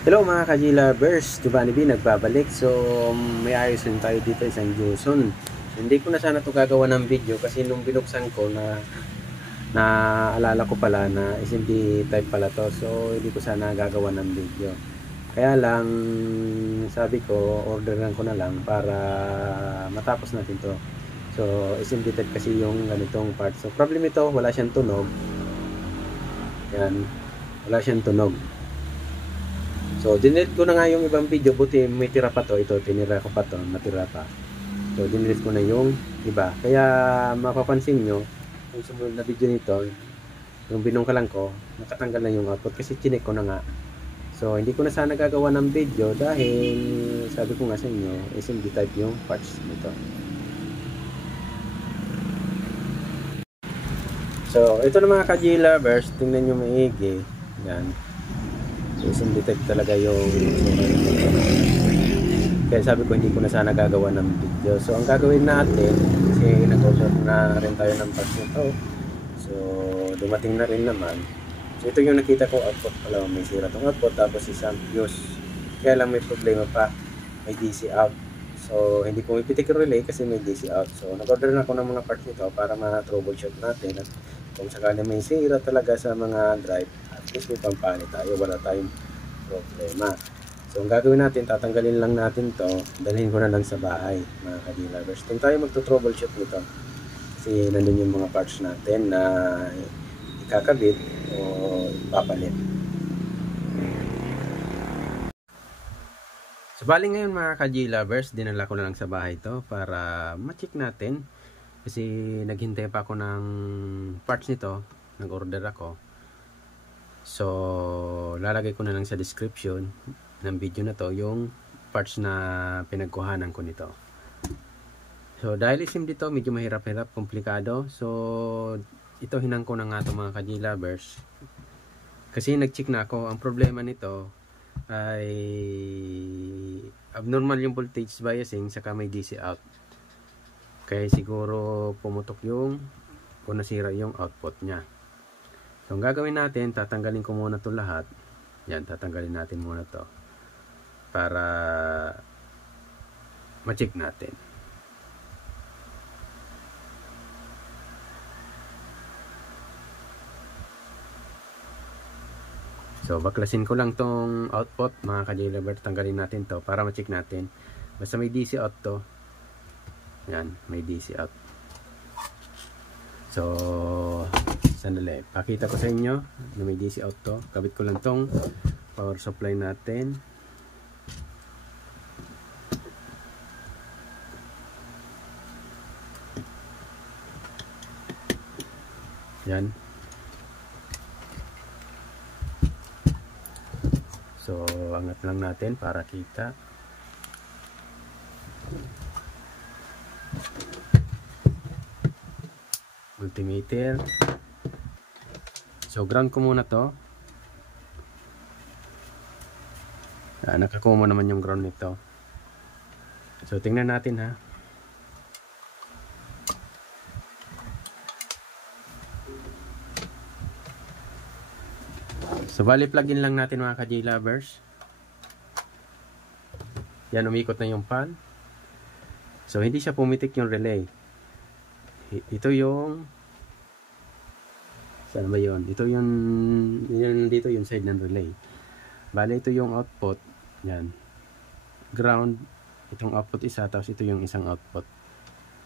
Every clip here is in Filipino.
Hello mga ka-G-Lovers, Giovanni B nagbabalik. So may ayos din tayo dito isang Juson. So, hindi ko na sana ito gagawa ng video kasi nung binuksan ko na naalala ko pala na SMD type pala to. So hindi ko sana gagawa ng video. Kaya lang sabi ko orderan ko na lang para matapos natin to. So SMD type kasi yung ganitong part. So problem ito, wala siyang tunog. Yan, wala siyang tunog. So, dinelete ko na nga yung ibang video, buti may tira pa to. Ito, tinira ko pa to, natira pa. So, dinelete ko na yung iba. Kaya, mapapansin nyo, yung sumunod na video nito, yung binungkalan ko, nakatanggal na yung output kasi chinek ko na nga. So, hindi ko na sana gagawa ng video dahil, sabi ko nga sa inyo, SMD type yung parts nito. So, ito na mga ka-G-Lovers, tingnan nyo maigi. Yan. SMD type talaga yung kaya sabi ko hindi ko na sana gagawa ng video. So ang gagawin natin, kasi nag-order na rin tayo ng parts nito, so dumating na rin naman. So ito yung nakita ko output pala, may sira tong output, tapos isang fuse, kaya lang may problema pa, may DC out. So hindi ko ipitik yung relay kasi may DC out. So nag-order na ako ng mga parts nito para ma-troubleshoot natin, at kung sakali may sira talaga sa mga drive, at least may pampalit tayo, wala tayong problema. So ang gagawin natin, tatanggalin lang natin to, dalhin ko na lang sa bahay mga ka-G-Lovers. Kung tayo magto-troubleshoot nito kasi nandun yung mga parts natin na ikakabit o papalit. So bali ngayon mga ka-G-Lovers, dinala ko na lang sa bahay to para ma-check natin kasi naghintay pa ako ng parts nito, nag-order ako. So lalagay ko na lang sa description ng video na to yung parts na pinagkuhanan ko nito. So dahil SIM dito medyo mahirap-hirap, komplikado. So ito hinang ko na nga ito mga ka-G-Lovers kasi nag-check na ako. Ang problema nito ay abnormal yung voltage biasing saka may DC out, kaya siguro pumutok yung o nasira yung output nya. So ang gagawin natin, tatanggalin ko muna to lahat. Yan, tatanggalin natin muna to para ma-check natin. So baklasin ko lang tong output mga ka-G-Lovers, tanggalin natin to para ma-check natin. Basta may DC out to. Yan, may DC out. So sandali, pakita ko sa inyo na may DC out to. Kabit ko lang tong power supply natin. Yan. So angat lang natin para kita. Multimeter. So ground ko muna to. Nakakuha mo naman yung ground nito. So tingnan natin ha. So bali plug-in lang natin mga ka-G-Lovers. Yan, umikot na yung fan. So hindi siya pumitik yung relay. Ito yung saan ba yun? Ito yung dito yung side ng relay. Bali ito yung output. Yan. Ground. Itong output isa, tapos ito yung isang output.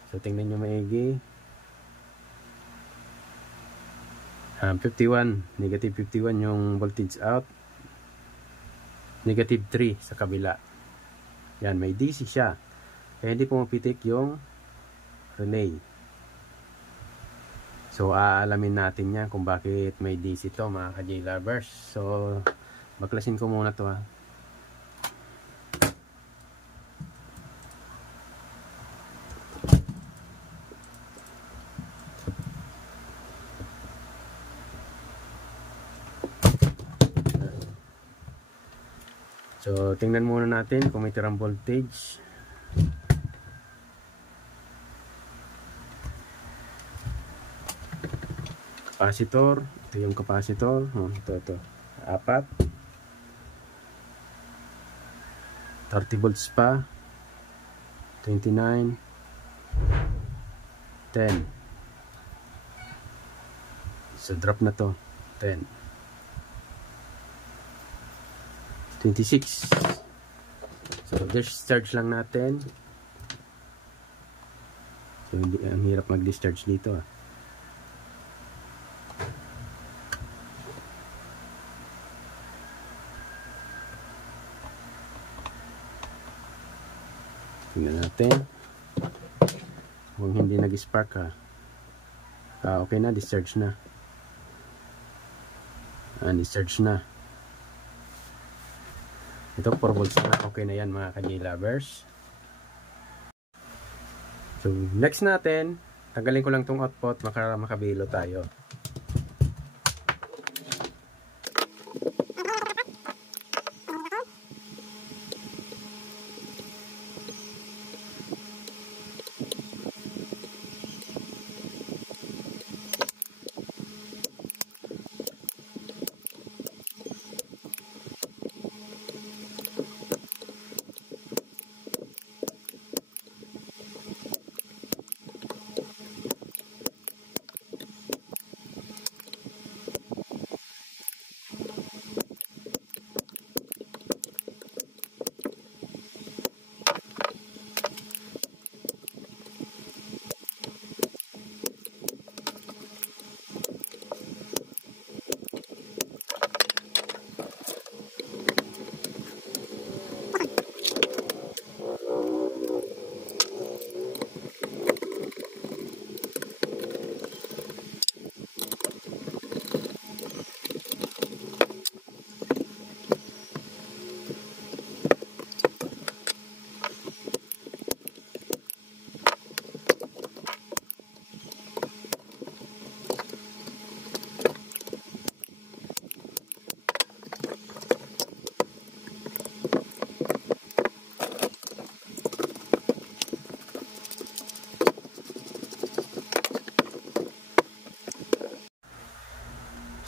So tingnan nyo maigi. 51, negative 51 yung voltage out, negative 3 sa kabila. Yan, may DC siya, kaya hindi pumapitik yung relay. So aalamin natin yan kung bakit may DC to mga ka-G-Lovers. So baklasin ko muna to ha. So tingnan muna natin kung may tirang voltage. Capacitor, ito yung capacitor. Ito. 4. 30 volts pa. 29, 10. So drop na to. 10, 26. So discharge lang natin. So hindi, ang hirap mag-discharge dito ah. Tingnan natin kung hindi nag-spark ha. Okay na, discharge na. Discharge na. Ito 4 volts na. Okay na yan mga ka-J lovers. So next natin, tanggalin ko lang tong output makabilo tayo.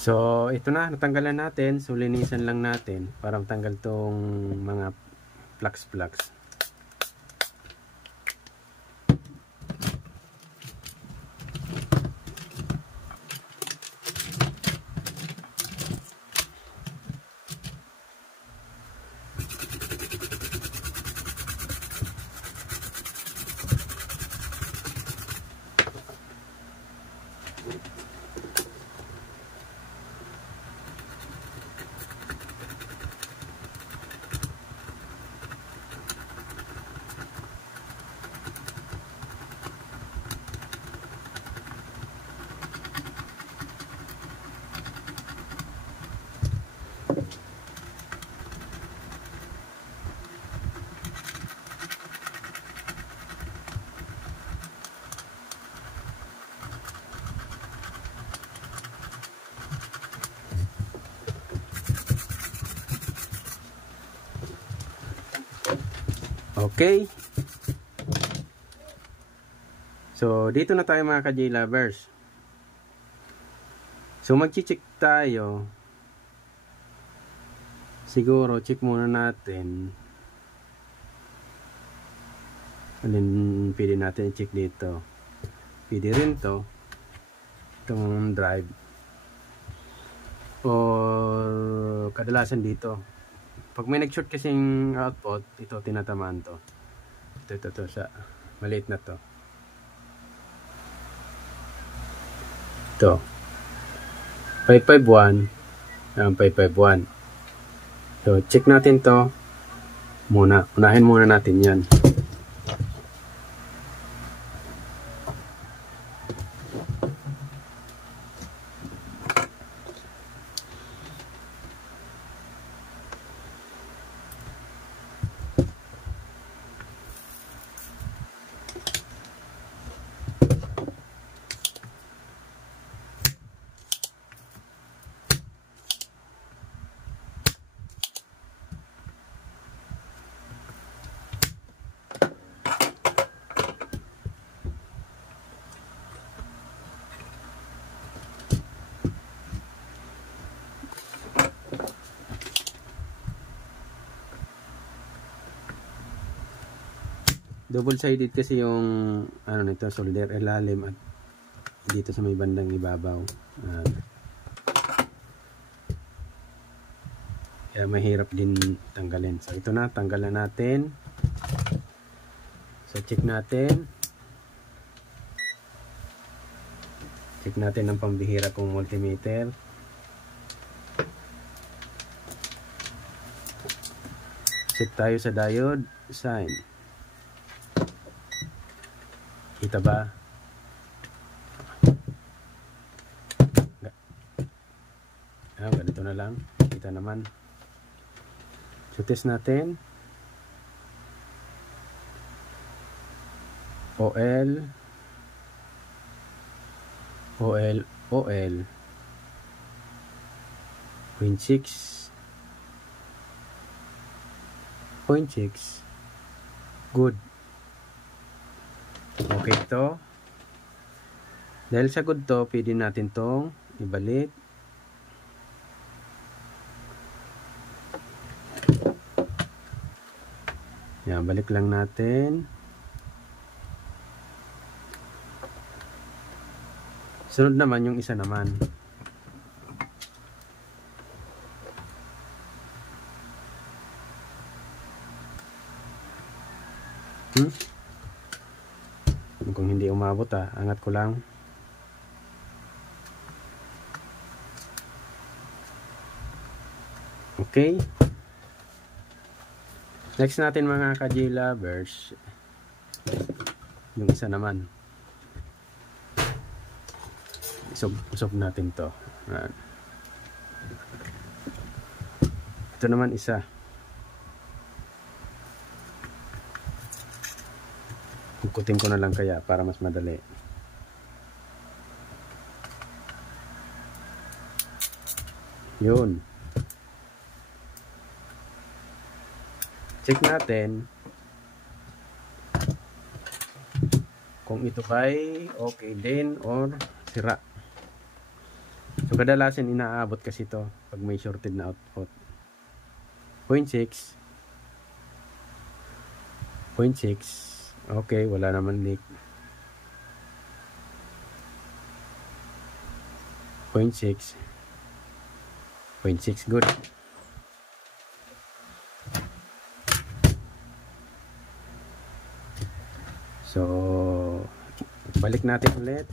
So ito na, natanggalan natin. So linisan lang natin para matanggal tong mga flux. Okay. So dito na tayo mga ka-J lovers. So mag-check tayo. Siguro check muna natin. Alin pwede natin i-check dito. Pwede rin to. Itong drive. O kadalasan dito. Pag may nag-short kasing output, ito tinatamaan to. Ito sa maliit na to. Ito. 551. 551. So, check natin to muna. Unahin muna natin yan. Double-sided kasi yung ano nito, solder ilalim at dito sa may bandang ibabaw. Kaya mahirap din tanggalin. So ito na, tanggalan natin. So check natin. Check natin ang pambihira kong multimeter. Set tayo sa diode sign. Kita ba? Ganito na lang. Kita naman. So test natin. OL 0.6 good. Okay to. Dahil sa good to, pwede natin tong ibalik. Yan, balik lang natin. Sunod naman yung isa naman. Kung hindi umabot angat ko lang. Okay. Next natin mga ka-J lovers, yung isa naman. Usog natin to. Ito naman isa. Ikutin ko na lang kaya para mas madali. Yun. Check natin kung ito ay okay din or sira. So kadalasan inaabot kasi ito pag may shorted na output. 0.6. Okay, wala naman leak. 0.6 good. So balik natin ulit.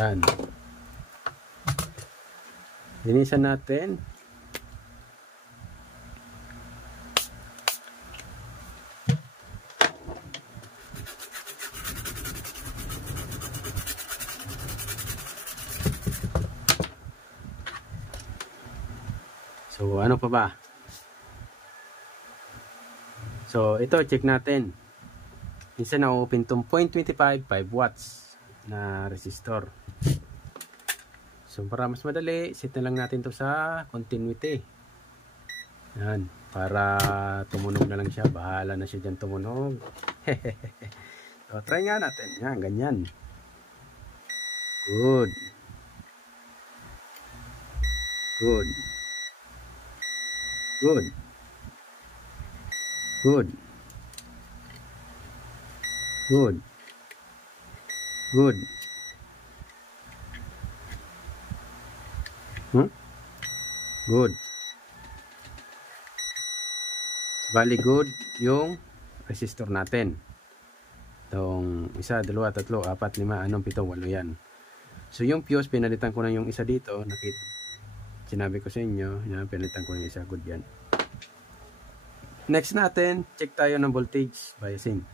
Yan. Linisan natin. So, ano pa ba? So, ito, check natin. Minsan na-open itong 0.25, 5 watts na resistor. So para mas madali, set na lang natin to sa continuity. Yan, para tumunog na lang siya. Bahala na siya dyan tumunog. So try nga natin. Yan, ganyan. Good. Good. Good. Good. Good. Good. Good. Bali good yung resistor natin. Itong 1, 2, 3, 4, 5, 6, 7, 8 yan. So yung fuse, pinalitan ko na yung isa dito. Sinabi ko sa inyo, yan, pinalitan ko na yung isa. Good yan. Next natin, check tayo ng voltage biasing.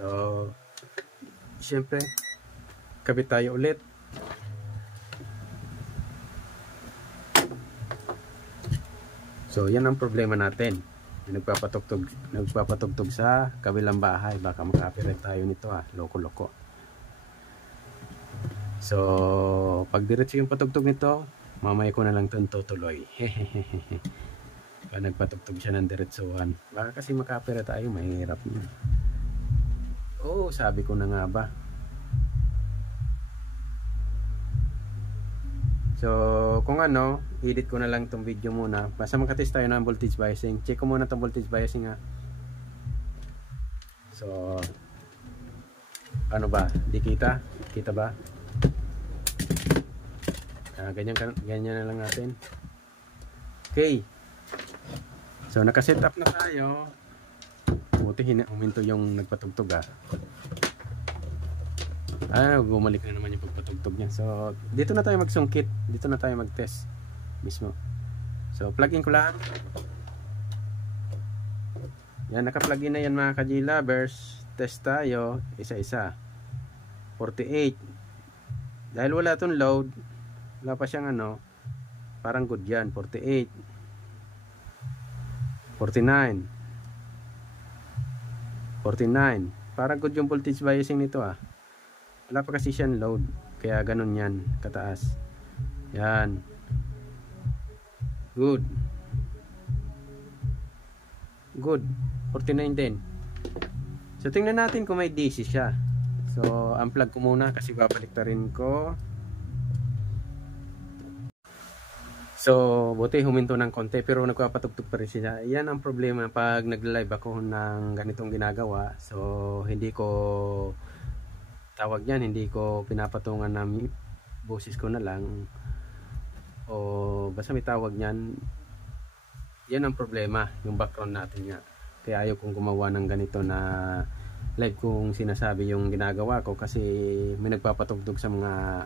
So siyempre, kabit tayo ulit. So yan ang problema natin. Nagpapatugtog sa kabilang bahay. Baka maka-copyright tayo nito loko-loko. So pag diretso yung patugtog nito, mamaya ko na lang itong tutuloy. Pag nagpatugtog siya ng diretsuhan, baka kasi maka-copyright tayo, mahirap na. Oh, sabi ko na nga ba. So kung ano, edit ko na lang itong video muna. Basta makatest tayo ng voltage biasing. Check ko muna itong voltage biasing So ano ba? Di kita? Kita ba? Ganyan na lang natin. Okay. So naka-set up na tayo. Buti huminto yung nagpatugtog bumalik na naman yung pagpatugtog niya. So dito na tayo magsungkit. Dito na tayo mag-test mismo. So plug in ko lang. Yan, naka-plug in na yan mga ka-G-Lovers. Test tayo isa-isa. 48. Dahil wala tong load, wala pa siyang parang good yan. 48, 49, 49. Parang good yung voltage biasing nito Wala pa kasi siyang load, kaya ganun yan kataas. Yan, good, 49 din. So tingnan natin kung may DC siya. So unplug ko muna kasi babalik ta rin ko. So buti huminto ng konti pero nagpapatugtog pa rin siya. Yan ang problema pag nagla-live ako ng ganitong ginagawa. So hindi ko hindi ko pinapatungan ng boses ko na lang, o basta may tawag niyan. Yan ang problema, yung background natin nga. Kaya ayaw kong gumawa ng ganito na live kung sinasabi yung ginagawa ko, kasi may nagpapatugtog sa mga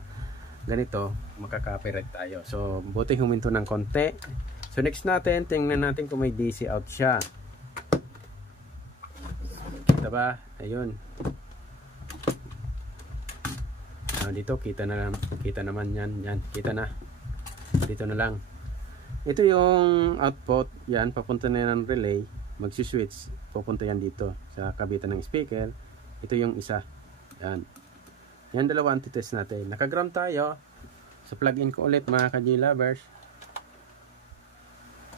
ganito, makaka-copyright tayo. So buti huminto ng konti. So next natin, tingnan natin kung may DC out siya. Kita ba? Ayun. Dito kita naman yan, kita na. Dito na lang. Ito yung output, yan papunta na ng relay, magsi-switch, pupunta yan dito sa kabitan ng speaker. Ito yung isa. Yan dalawa ang titest natin. Naka-ground tayo. So plug in ko ulit mga ka-G-Lovers.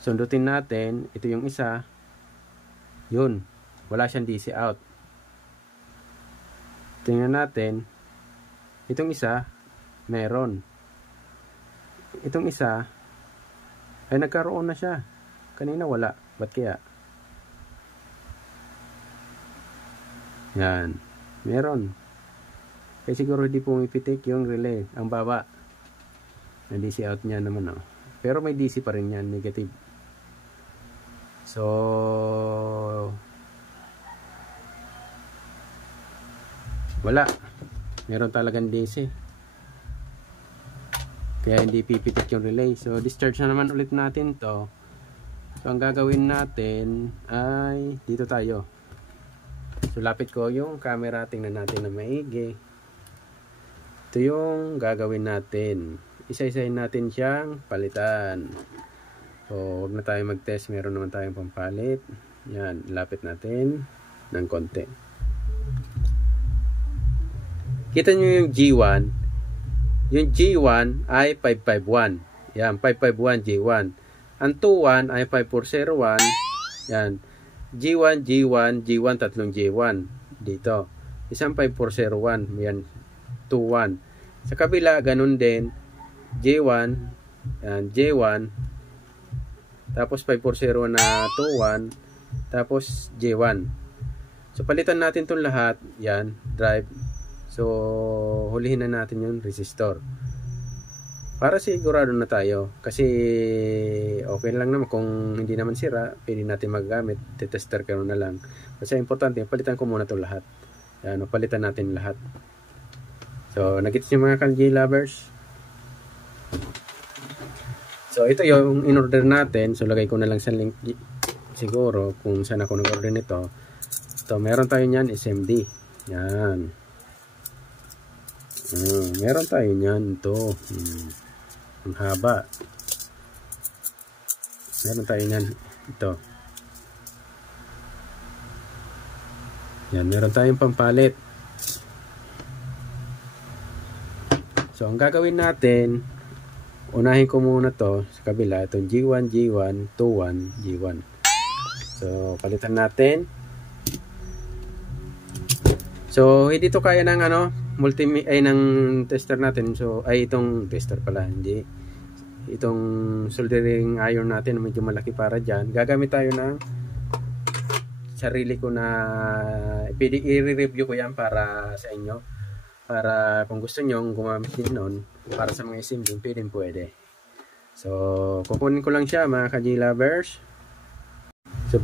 Sundutin natin, ito yung isa. Yun, wala siyang DC out. Tingnan natin, itong isa meron. Itong isa ay nagkaroon na siya. Kanina wala. Ba't kaya? Yan, meron. Kaya siguro hindi pumipitik yung relay. Ang baba. Ang DC out niya naman pero may DC pa rin yan, negative. So wala. Meron talagang DC. Kaya hindi pipitik yung relay. So discharge na naman ulit natin to. So ang gagawin natin ay dito tayo. So lapit ko yung camera, tingnan natin na maigi. Ito yung gagawin natin. Isa-isahin natin siyang palitan. So huwag na tayo mag-test, meron naman tayong pampalit. Yan, lapit natin ng konti. Kita nyo yung G1. Yung G1 ay 551. Yan, 551 G1. Ang 21 ay 5401. Yan. G1, G1, G1, tatlong G1. Dito. Isang 5401. Yan. 21. Sa kabila, ganun din. J1. Yan. J1. Tapos 540 na 21. Tapos J1. So, palitan natin itong lahat. Yan. Drive. So, hulihin na natin yung resistor. Para sigurado na tayo. Kasi, okay lang naman. Kung hindi naman sira, pwede natin maggamit. Tester ka na lang. Kasi importante, palitan ko muna itong lahat. Yan, palitan natin lahat. So, nagits yung mga G-Lovers. So, ito yung in-order natin. So, lagay ko na lang sa link siguro kung saan ako nag-order nito. So, meron tayo niyan, SMD. Yan. Meron tayo niyan. Ito. Ang haba. Meron tayo niyan. Ito. Yan, meron tayong pampalit. So, ang gagawin natin, unahin ko muna to sa kabila. Itong G1, G1, 21, G1. So, palitan natin. So, hindi to kaya ng ng tester natin. So, ay itong tester pala, hindi. Itong soldering iron natin, medyo malaki para dyan. Gagamit tayo ng sarili ko na i-review ko yan para sa inyo. Para kung gusto nyo gumamit din nun para sa mga assembling, pwede. So, kukunin ko lang siya mga ka-G-Lovers. So,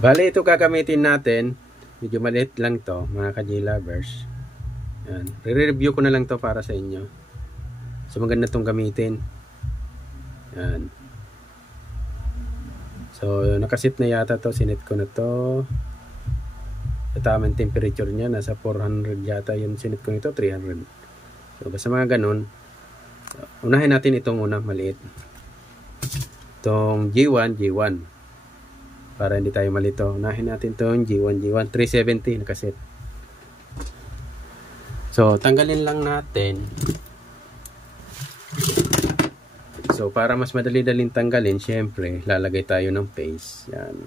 bali ito gagamitin natin. Medyo maliit lang to mga ka-G-Lovers. Yan. Re-review ko na lang to para sa inyo. So, maganda tong gamitin. Yan. So, nakasit na yata to. Sinet ko na to. Sa tamang temperature niya, nasa 400 yata yung sinit ko nito, 300. So, basta mga ganun. Unahin natin itong una, maliit. Itong G1, G1. Para hindi tayo malito. Unahin natin itong G1, G1. 370 nakaset. So, tanggalin lang natin. So, para mas madali-daling tanggalin, syempre, lalagay tayo ng paste. Yan.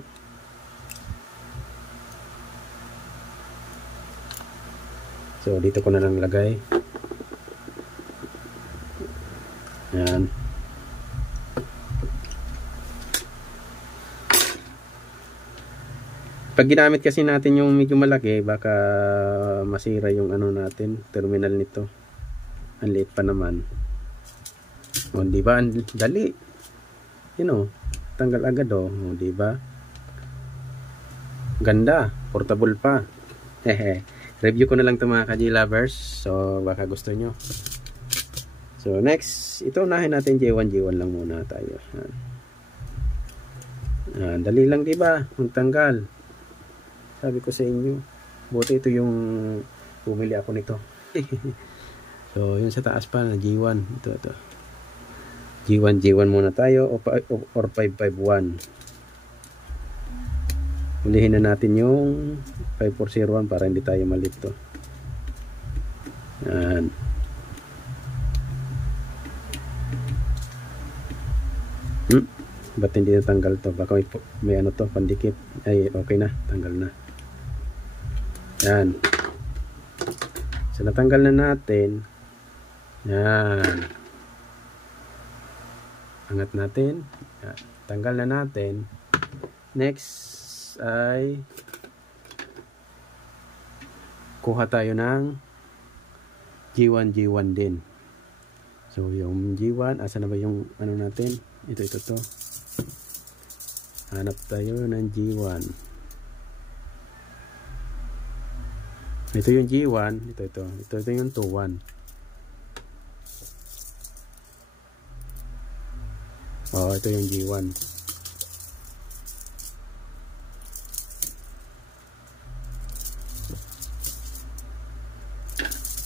So, dito ko na lang lagay. Yan. Pag ginamit kasi natin yung medyo malaki, baka masira yung natin, terminal nito. Ang liit pa naman. O, diba? Dali. Tanggal agad o. Diba? Ganda. Portable pa. Hehe. Review ko na lang ito mga ka-G-Lovers. So, baka gusto nyo. So, next. Ito, unahin natin G1. G1 lang muna tayo. Dali lang, diba? Magtanggal. Sabi ko sa inyo. Buti ito yung bumili ako nito. So, yun sa taas pa na G1. Ito. G1 muna tayo. Or 551. Ulihin na natin yung 5401 para hindi tayo malito. Yan. Ba't hindi natanggal to? Baka may to, pandikit. Ay, okay na. Tanggal na. Yan. So, natanggal na natin. Yan. Angat natin. Yan. Tanggal na natin. Next ay kuha tayo ng G1 din. So, yung G1, asa na ba yung natin? Ito to. Hanap tayo ng G1. Ito yung G1. Ito yung 21. Oh, ito yung G1.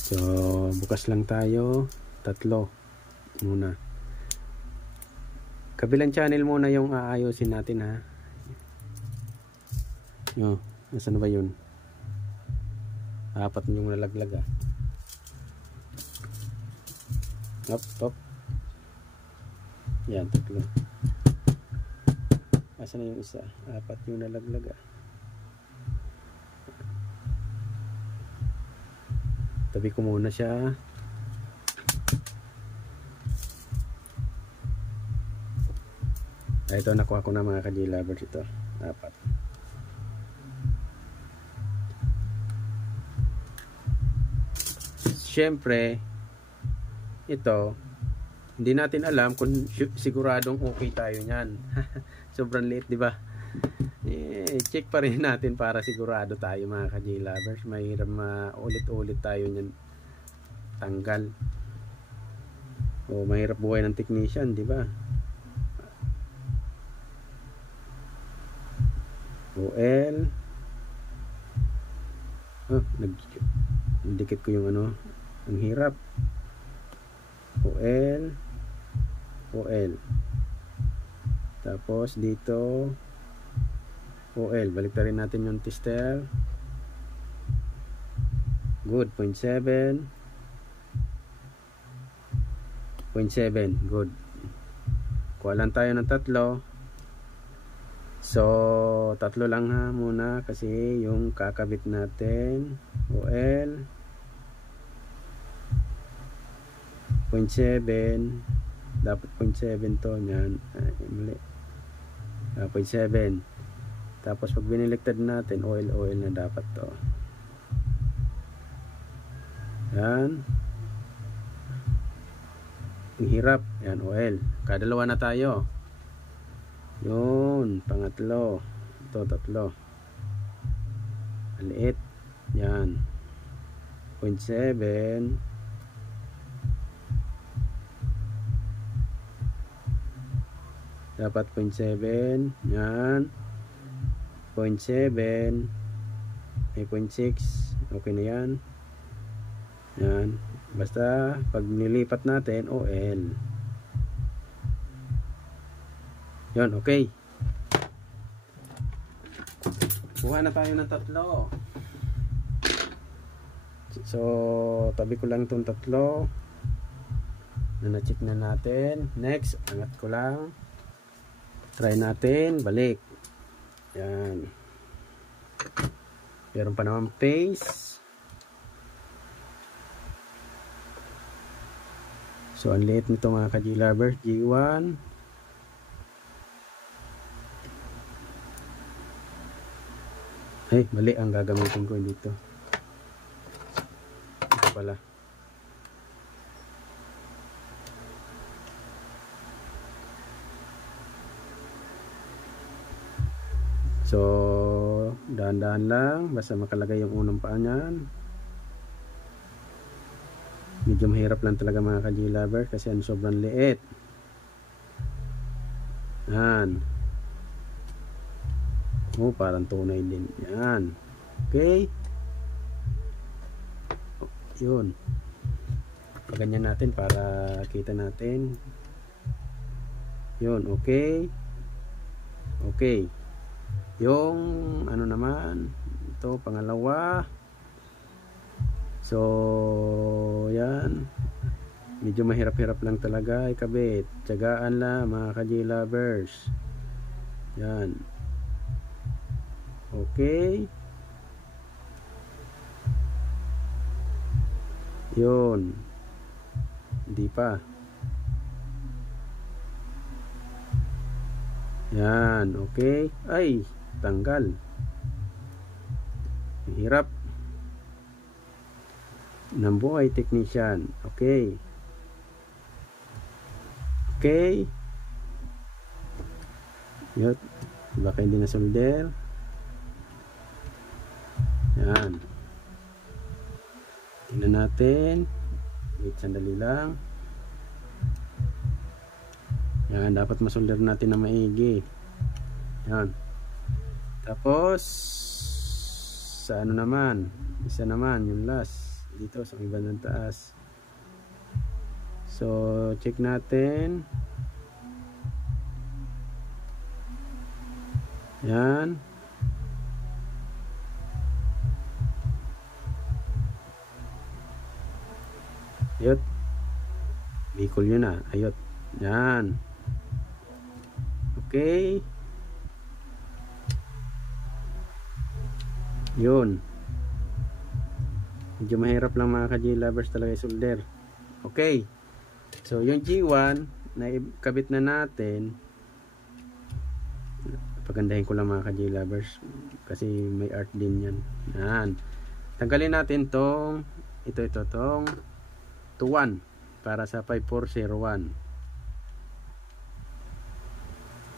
So, bukas lang tayo. 3 muna. Kabilang channel muna yung aayusin natin, ha. Nasaan ba yun? 4 yung nalaglag, Up. Yan, 3. Nasaan na yung isa? 4 yung nalaglag, Tabi ko muna siya. Ito, nakuha ko na mga ka-G-Lovers ito. 4. Siyempre, ito, hindi natin alam kung siguradong okay tayo niyan. Sobrang liit, di ba? Check pa rin natin para sigurado tayo mga ka-G-Lovers. Mahirap ulit-ulit tayo niyan tanggal. O mahirap buhay ng technician, di ba? OL. Nagdikit ko yung ang hirap. OL. Tapos dito OL, balik rin natin yung tester. Good, 0.7. 0.7, good. Kuha lang tayo ng tatlo. So, tatlo lang ha muna kasi yung kakabit natin OL 0.7, dapat 0.7 to, yan. Ay, mali. 0.7. Tapos pag biniliktad natin, oil na dapat to. Yan. Ang hirap. Yan, oil. Kadalawa na tayo. Yun, pangatlo. Ito, tatlo. Maliit. Yan. 0.7. Dapat 0.7. Yan. 0.7. May 0.6. Okay na yan. Yan. Basta pag nilipat natin, OL. Yan, okay. Kuha na tayo ng tatlo. So, tabi ko lang itong tatlo. Na-check na natin. Next, angat ko lang. Try natin. Balik. Yan. Meron pa naman paste. So, ang liit nito mga ka-G-Lovers. G1. Ay, mali ang gagamitin ko dito. Ito pala. So, dahan-dahan lang. Basta makalagay yung unang paa niyan. Medyo mahirap lang talaga mga ka-G-Lover kasi ang sobrang liit. Yan. Oh, parang tunay din. Yan. Okay. Oh, yun. Paganyan natin para kita natin. Yun. Okay. Okay. Yung ano naman, ito pangalawa. So yan, medyo mahirap-hirap lang talaga ikabit. Tiyagaan lang mga ka-G-Lovers. Yan. Okay. Yun. Hindi pa. Yan. Okay. Ay, tanggal. Hirap ng buhay technician. Okay. Okay. Yun. Baka hindi na solder. Yan. Tingnan natin. Wait, sandali lang. Yan. Dapat masolder natin na maigi. Yan. Tapos sa ano naman, isa naman yung last dito sa ibang taas. So check natin. Yan. Ayot. Bicol yun na. Ayot. Yan. Okay. Yun. Medyo mahirap lang mga ka-G-Lovers talaga i-solder. Okay. So, yung G1 na ikabit na natin. Pagandahin ko lang mga ka-G-Lovers kasi may art din yan. Yan. Tanggalin natin tong tong 2-1 para sa 5401.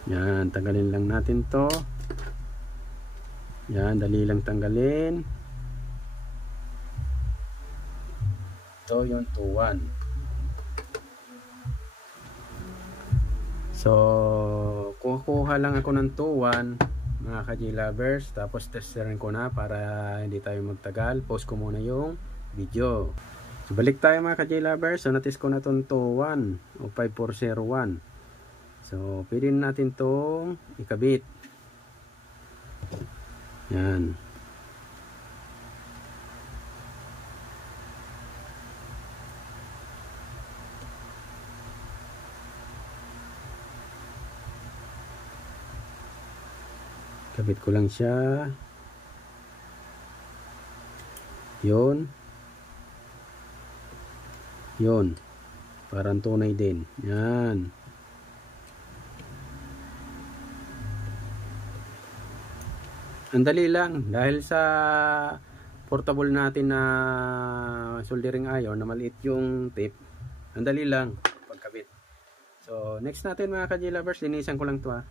Yan. Tanggalin lang natin to. Yan, dali lang tanggalin. Ito yung 2-1. So, kuha lang ako ng 2-1 mga ka-G-Lovers. Tapos testerin ko na para hindi tayo magtagal. Pause ko muna yung video. So, balik tayo mga ka-G-Lovers. So, natest ko na itong 2-1 o 5401. So, pwede natin itong ikabit. Yan. Kabit ko lang siya. Yun. Yun. Parang tunay din. Yan. Ang dali lang. Dahil sa portable natin na soldering iron na maliit yung tip. Ang dali lang pagkabit. So, next natin mga ka-J-lovers. Linisan ko lang to ha.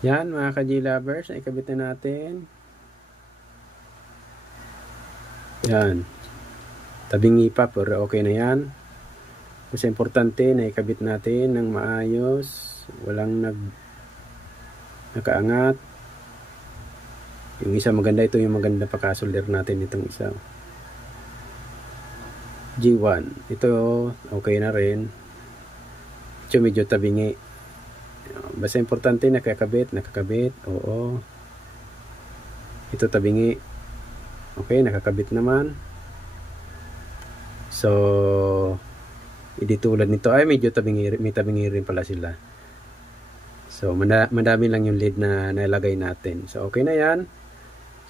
Yan mga ka-J-lovers, ikabit na natin. Yan. Tabing ipa, pero okay na yan. Kasi importante na ikabit natin ng maayos. Walang nakaangat. Yung isa maganda, ito yung maganda pakasolder natin itong isa. G1. Ito okay na rin. Ito medyo tabingi. Basta importante nakakabit. Oo. Ito tabingi. Okay, nakakabit naman. So, hindi tulad nito. Ay, medyo tabingi, may tabingi rin pala sila. So, madami lang yung lead na nalagay natin. So, okay na yan.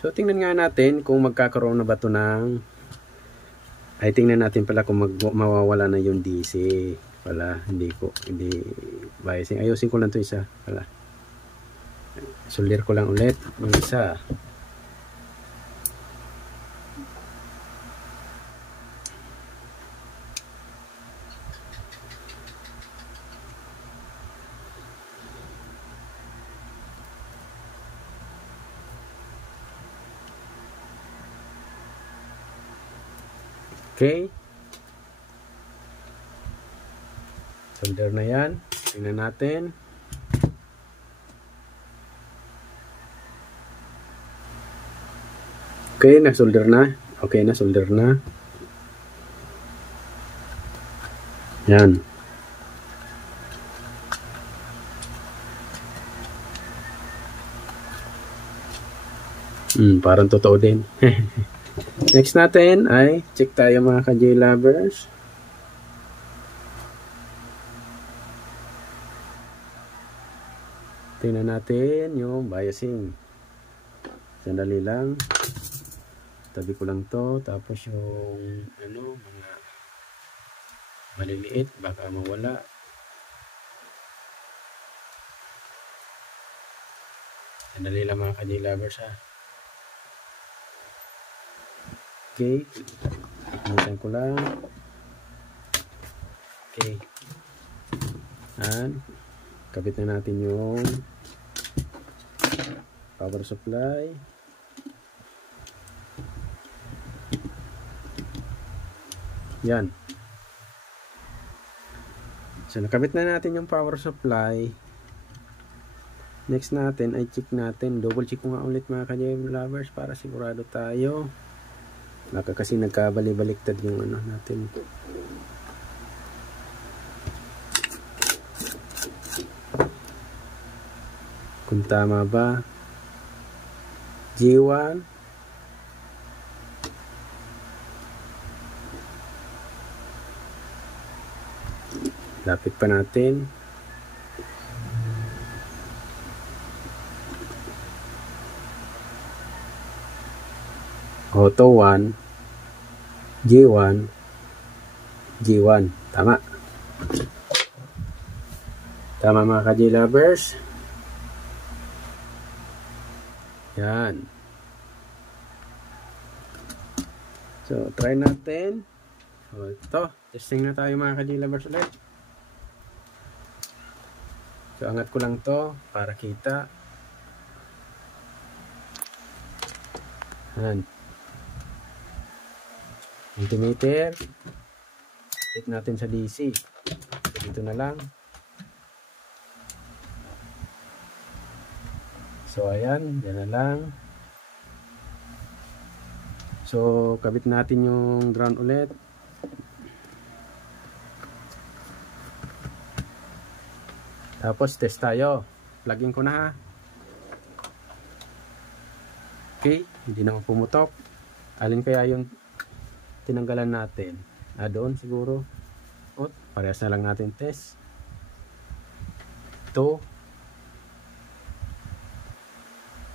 So, tingnan nga natin kung magkakaroon na ba ito ng... Ay, tingnan natin pala kung mawawala na yung DC. Pala, hindi biasing. Ayusin ko lang ito isa. Pala. Solder ko lang ulit. Yung isa. Okay. Solder na yan. Tingnan natin. Okay, na-solder na. Okay, na-solder na. Yan. Parang totoo din. Next natin ay check tayo mga ka-J-lovers. Tingnan natin yung biasing. Sandali lang. Tabi ko lang to. Tapos yung mga maliliit baka mawala. Sandali lang mga ka-J-lovers ha. Okay. Tingnan ko lang. Okay. And kabit na natin yung power supply. Yan. So, nakabit na natin yung power supply. Next natin ay check natin. Double check ko nga ulit mga ka-J-lovers para sigurado tayo. Baka kasi nagkabali-baliktad yung natin. Kung tama ba? G1. Lapit pa natin. Auto 1, G1, G1. Tama. Tama mga ka-J-lovers. Yan. So, try natin. So, ito. Testing na tayo mga ka-J-lovers ulit. So, angat ko lang to para kita. Yan. Multimeter. Set natin sa DC. Dito na lang. So, ayan. Yan na lang. So, kabit natin yung ground ulit. Tapos, test tayo. Plugin ko na ha. Okay. Hindi naman pumutok. Alin kaya yung tinanggalan natin? Doon siguro. Parehas na lang natin test. Ito.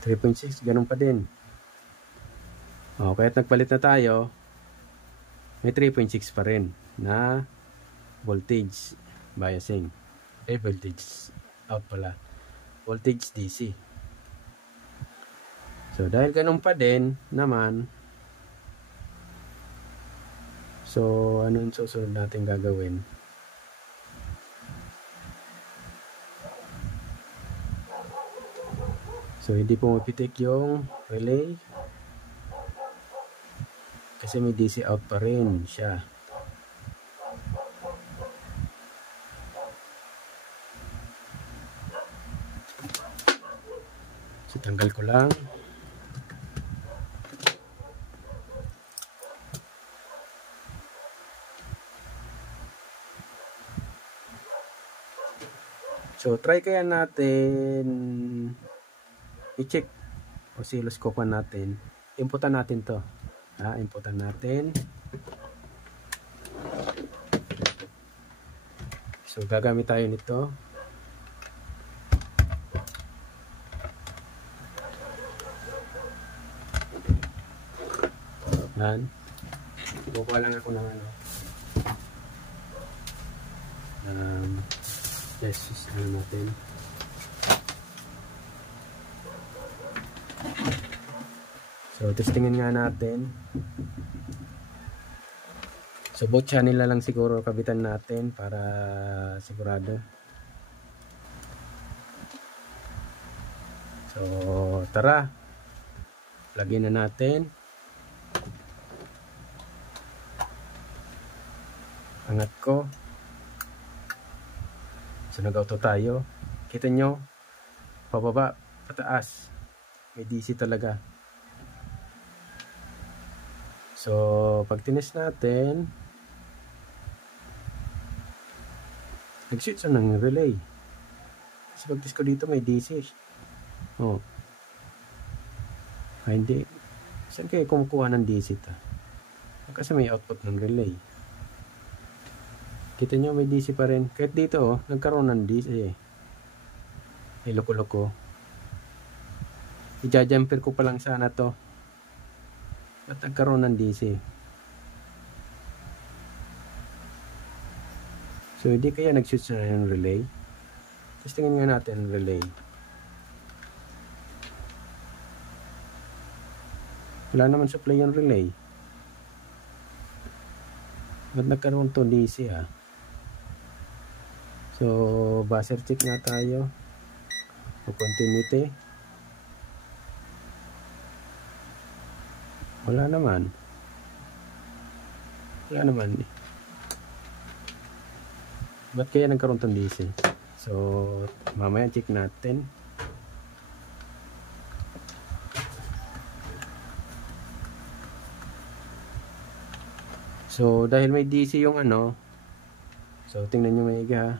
3.6, ganun pa din. Kahit nagpalit na tayo, may 3.6 pa rin na voltage biasing. Voltage out pala. Voltage DC. So, dahil ganun pa din naman, so, ano yung susunod natin gagawin? So, hindi pumapitik yung relay kasi may DC out pa rin siya. So, tanggal ko lang. So, try kaya natin i-check oscilloscope natin. Inputan natin to. Inputan natin. So, gagamit tayo nito. Yan. Kukuha lang ako ng test natin. So, testingin nga natin. So, both channel na lang siguro kabitan natin para sigurado. So, tara. Lagyan na natin. Angat ko. So, nag-auto tayo. Kita nyo? Pababa, pataas. May DC talaga. So, pag tinest natin, nag-switch ng relay. Kasi pag test ko dito may DC. Hindi. Saan kayo kumukuha ng DC ito? Kasi may output ng relay. Kita nyo may DC pa rin. Kahit dito, nagkaroon ng DC loko-loko. I-jumper ko pa lang sana to. At nagkaroon ng DC. So, hindi kaya nag-switch na yung relay. Testingin nga natin ang relay. Wala naman supply yung relay. Ba't nagkaroon to DC So, buzzer check na tayo. O continuity. Wala naman. Ba't kaya nagkaroon ng DC? So, mamaya check natin. So, dahil may DC yung so, tingnan nyo maigi ha.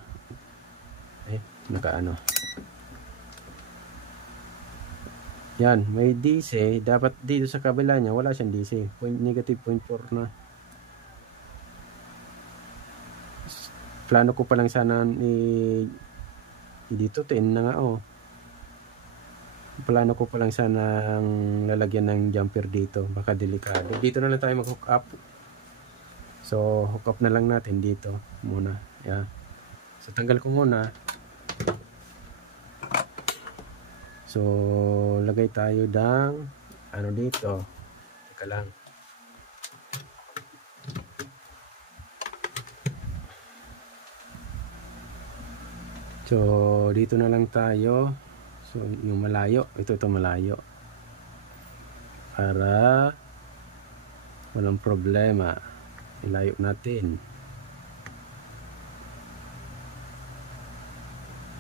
Yan, may DC. Dapat dito sa kabila niya, wala siyang DC. Negative 0.4 na. Plano ko pa lang sana dito 10 na nga plano ko pa lang sanang lalagyan ng jumper dito, baka delikado. Dito na lang tayo mag hook up. So hook up na lang natin dito muna. Yeah. So tanggal ko muna. So lagay tayo ng ano dito. Teka lang. So dito na lang tayo. So yung malayo, ito malayo. Para walang problema. Ilayo natin.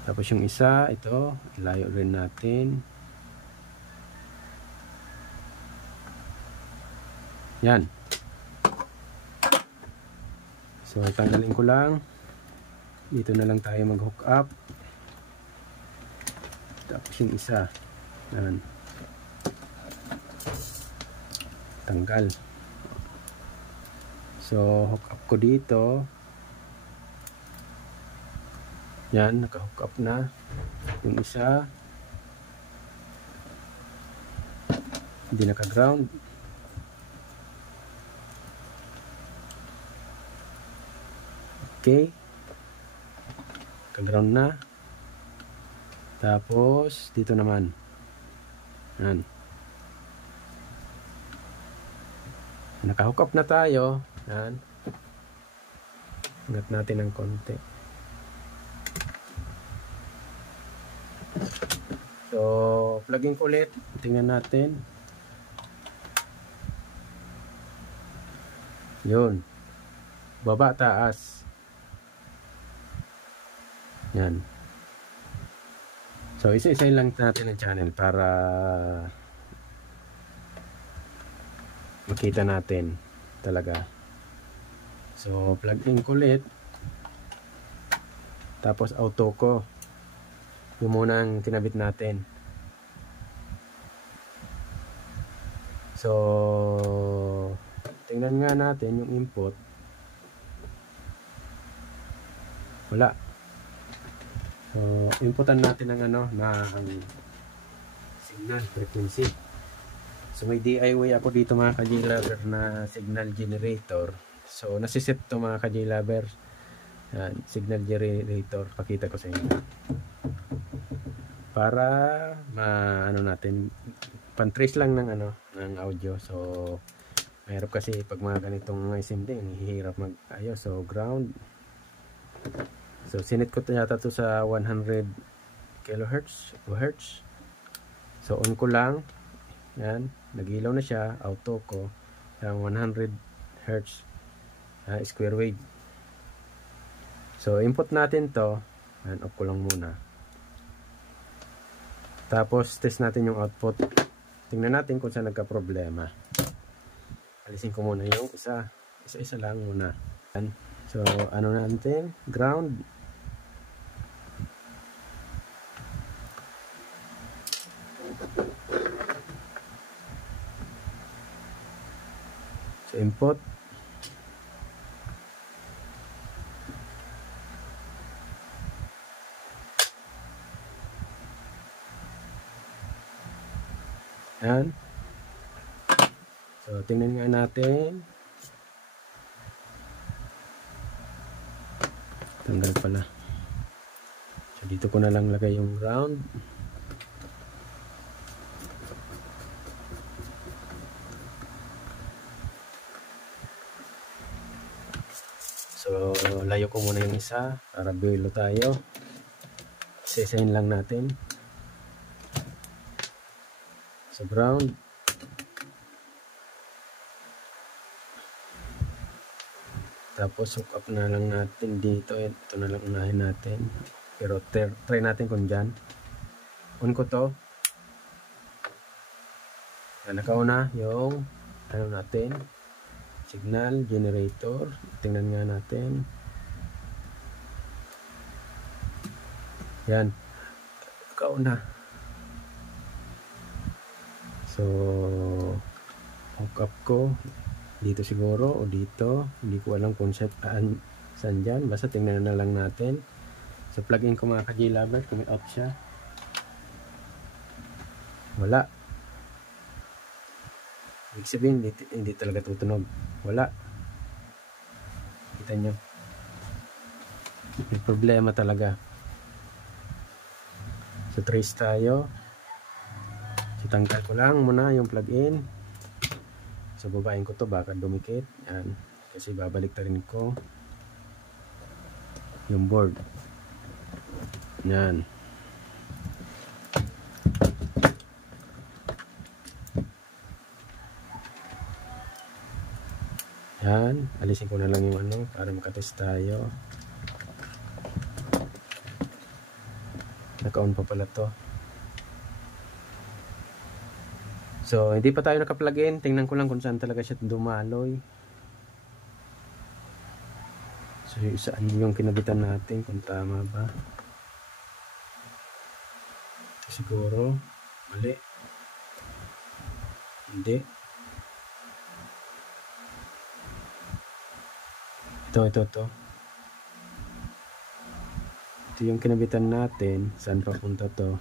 Tapos yung isa, ito, ilayo rin natin. Yan. So tanggalin ko lang. Dito na lang tayo mag hook up. Tapos yung isa. Yan. Tanggal. So hook up ko dito. Yan, naka-hook up na. Yung isa hindi naka-ground. Okay. Naka-ground na. Tapos dito naman. Yan. Naka-hook up na tayo. Yan. Angat natin ng konti. So, plugin ko ulit. Tingnan natin. Yun. Baba, taas. Yan. So, isa-isayin lang natin ang channel para makita natin talaga. So, plug-in ko ulit. Tapos, auto ko. Yung muna ang kinabit natin. So, tingnan nga natin yung input. Wala. So, inputan natin ang ng signal frequency. So, may DIY ako dito mga ka-J-Lover na signal generator. So, nasiset to mga ka-J-Lover. Signal generator. Pakita ko sa inyo. Para natin pan-trace lang ng ng audio. So mahirap kasi pag mga ganitong SMD, hihirap mag-ayos. So ground. So sinet ko yata to sa 100 kilohertz o hertz. So on ko lang. Yan, nagilaw na siya, auto ko ang 100 hertz square wave. So input natin to, and off ko lang muna. Tapos test natin yung output. Tingnan natin kung saan nagka-problema. Alisin ko muna yung isa. Isa-isa lang muna. So natin? Ground. So input. Yan. So, tingnan nga natin. Tanggal pala. So, dito ko na lang lagay yung ground. So, layo ko muna yung isa para bilo tayo. Sisayin lang natin. So ground. Tapos hook up na lang natin dito. Ito na lang unahin natin. Pero try natin kung dyan. On ko to. Nakauna yung natin. Signal generator. Tingnan nga natin. Yan. Nakauna. So, hook up ko dito siguro o dito. Hindi ko alam kung saan dyan. Basta tingnan na lang natin. So, plug in ko mga ka-J-Lover kung may out siya. Wala. Ibig sabihin, hindi talaga tutunog. Wala. Kita nyo. May problema talaga. So, trace tayo. So, tanggal ko lang muna yung plug-in. So, babain ko to baka dumikit. Yan. Kasi babalik ta rin ko yung board. Yan. Yan. Alisin ko na lang yung ano para makatest tayo. Naka-on pa pala to. So, hindi pa tayo naka-plug-in. Tingnan ko lang kung saan talaga siya dumaloy. So, saan yung kinabitan natin, kung tama ba. Siguro, mali. Hindi. Ito. Ito yung kinabitan natin. Saan papunta to?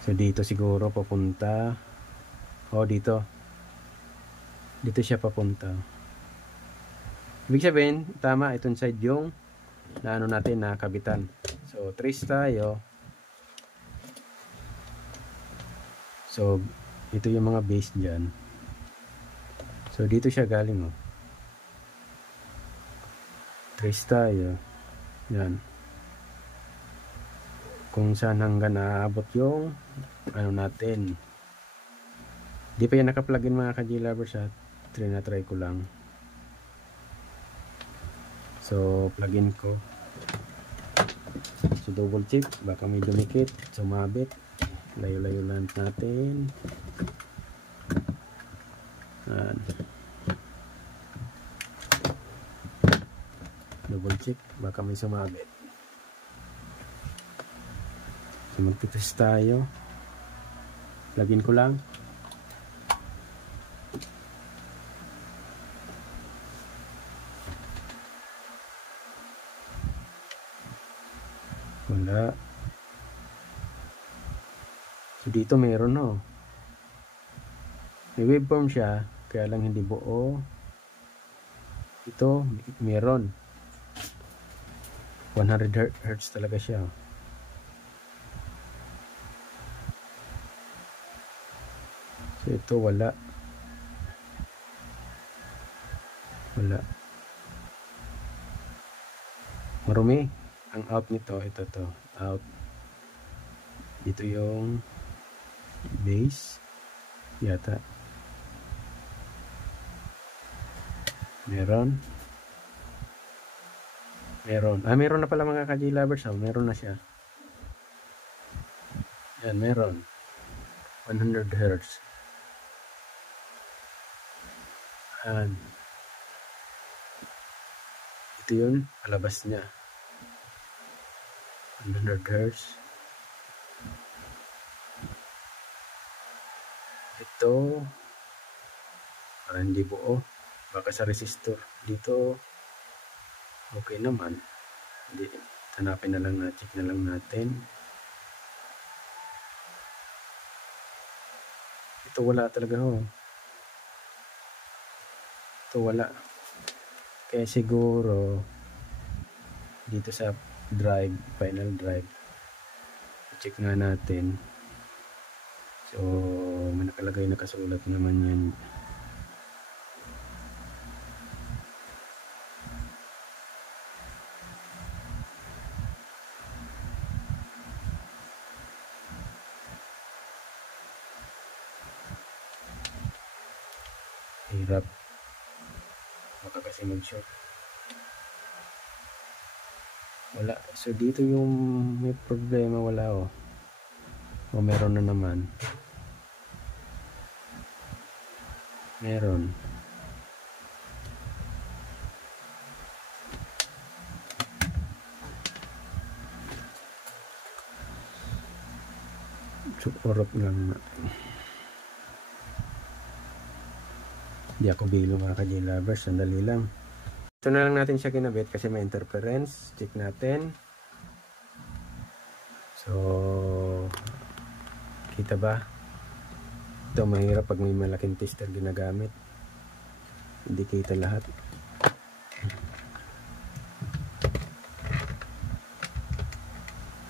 So, dito siguro papunta. Oh, dito. Dito siya papunta. Ibig sabihin, tama, itong side yung na ano natin, na kabitan. So, trace tayo. So, ito yung mga base dyan. So, dito siya galing, oh. Trace tayo. Yan. Kung saan hanggang naabot yung ano natin. Di pa yan naka-plugin mga ka-G-Lovers, ha. Try ko lang. So, plugin ko. So, double check. Baka may dumikit. Sumabit. Layo-layo lang natin. Yan. Double check. Baka may sumabit. So, magtitest tayo. Plugin ko lang. Wala. So, dito meron, no. May waveform siya, kaya lang hindi buo. Ito, meron. 100 Hz talaga siya. So, ito wala. Wala. Marumi. Ang out nito, ito to. Out. Dito yung base. Yata. Meron. Meron na pala mga ka-G-Lovers. Meron na siya. Yan, meron. 100 Hz. Yan. Ito yun, palabas niya. 100 Hz. Ito, para hindi buo. Baka sa resistor. Dito, okay naman. Hindi, hanapin na lang na, check na lang natin. Ito wala talaga, ho. Ito wala. Kaya siguro dito sa drive, final drive, check nga natin. So, may nakalagay, nakasulat naman yan. Hirap. Baka kasi mag-short. Wala. So, dito yung may problema, wala, oh. O, meron na naman. Meron. So, orot lang na. Hindi ako bilo mga ka-G-Lovers. Sandali lang. Ito na lang natin siya kinabit kasi may interference. Check natin. So, kita ba? Ito mahirap pag may malaking tester ginagamit. Hindi kita lahat.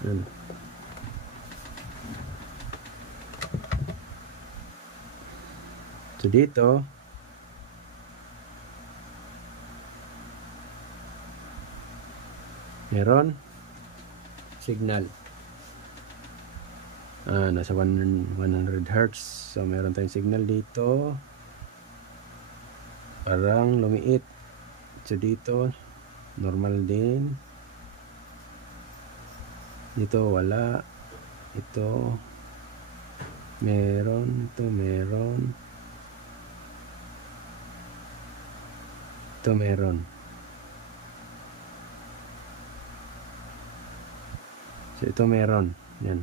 Yan. So dito, meron signal. Nasa 100 Hz. So meron tayong signal dito. Parang lumiit. So dito, normal din. Dito wala. Ito meron. Ito meron. Ito meron. So ito meron. Yan.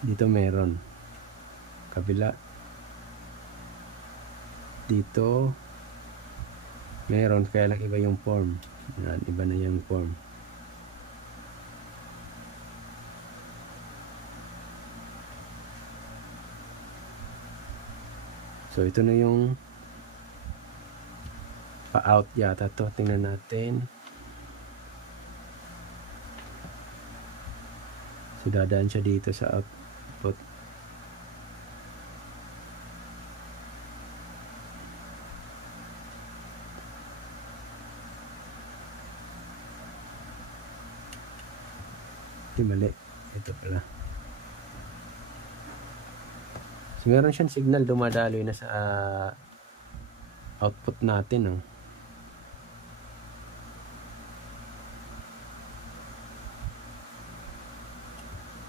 Dito meron. Kabila. Dito meron, kaya lang iba yung form. Yan, iba na yung form. So ito na yung pa-out yata to. Tingnan natin. So dadaan siya dito sa output. Mali. Ito pala. So, meron siyang signal dumadaloy na sa output natin.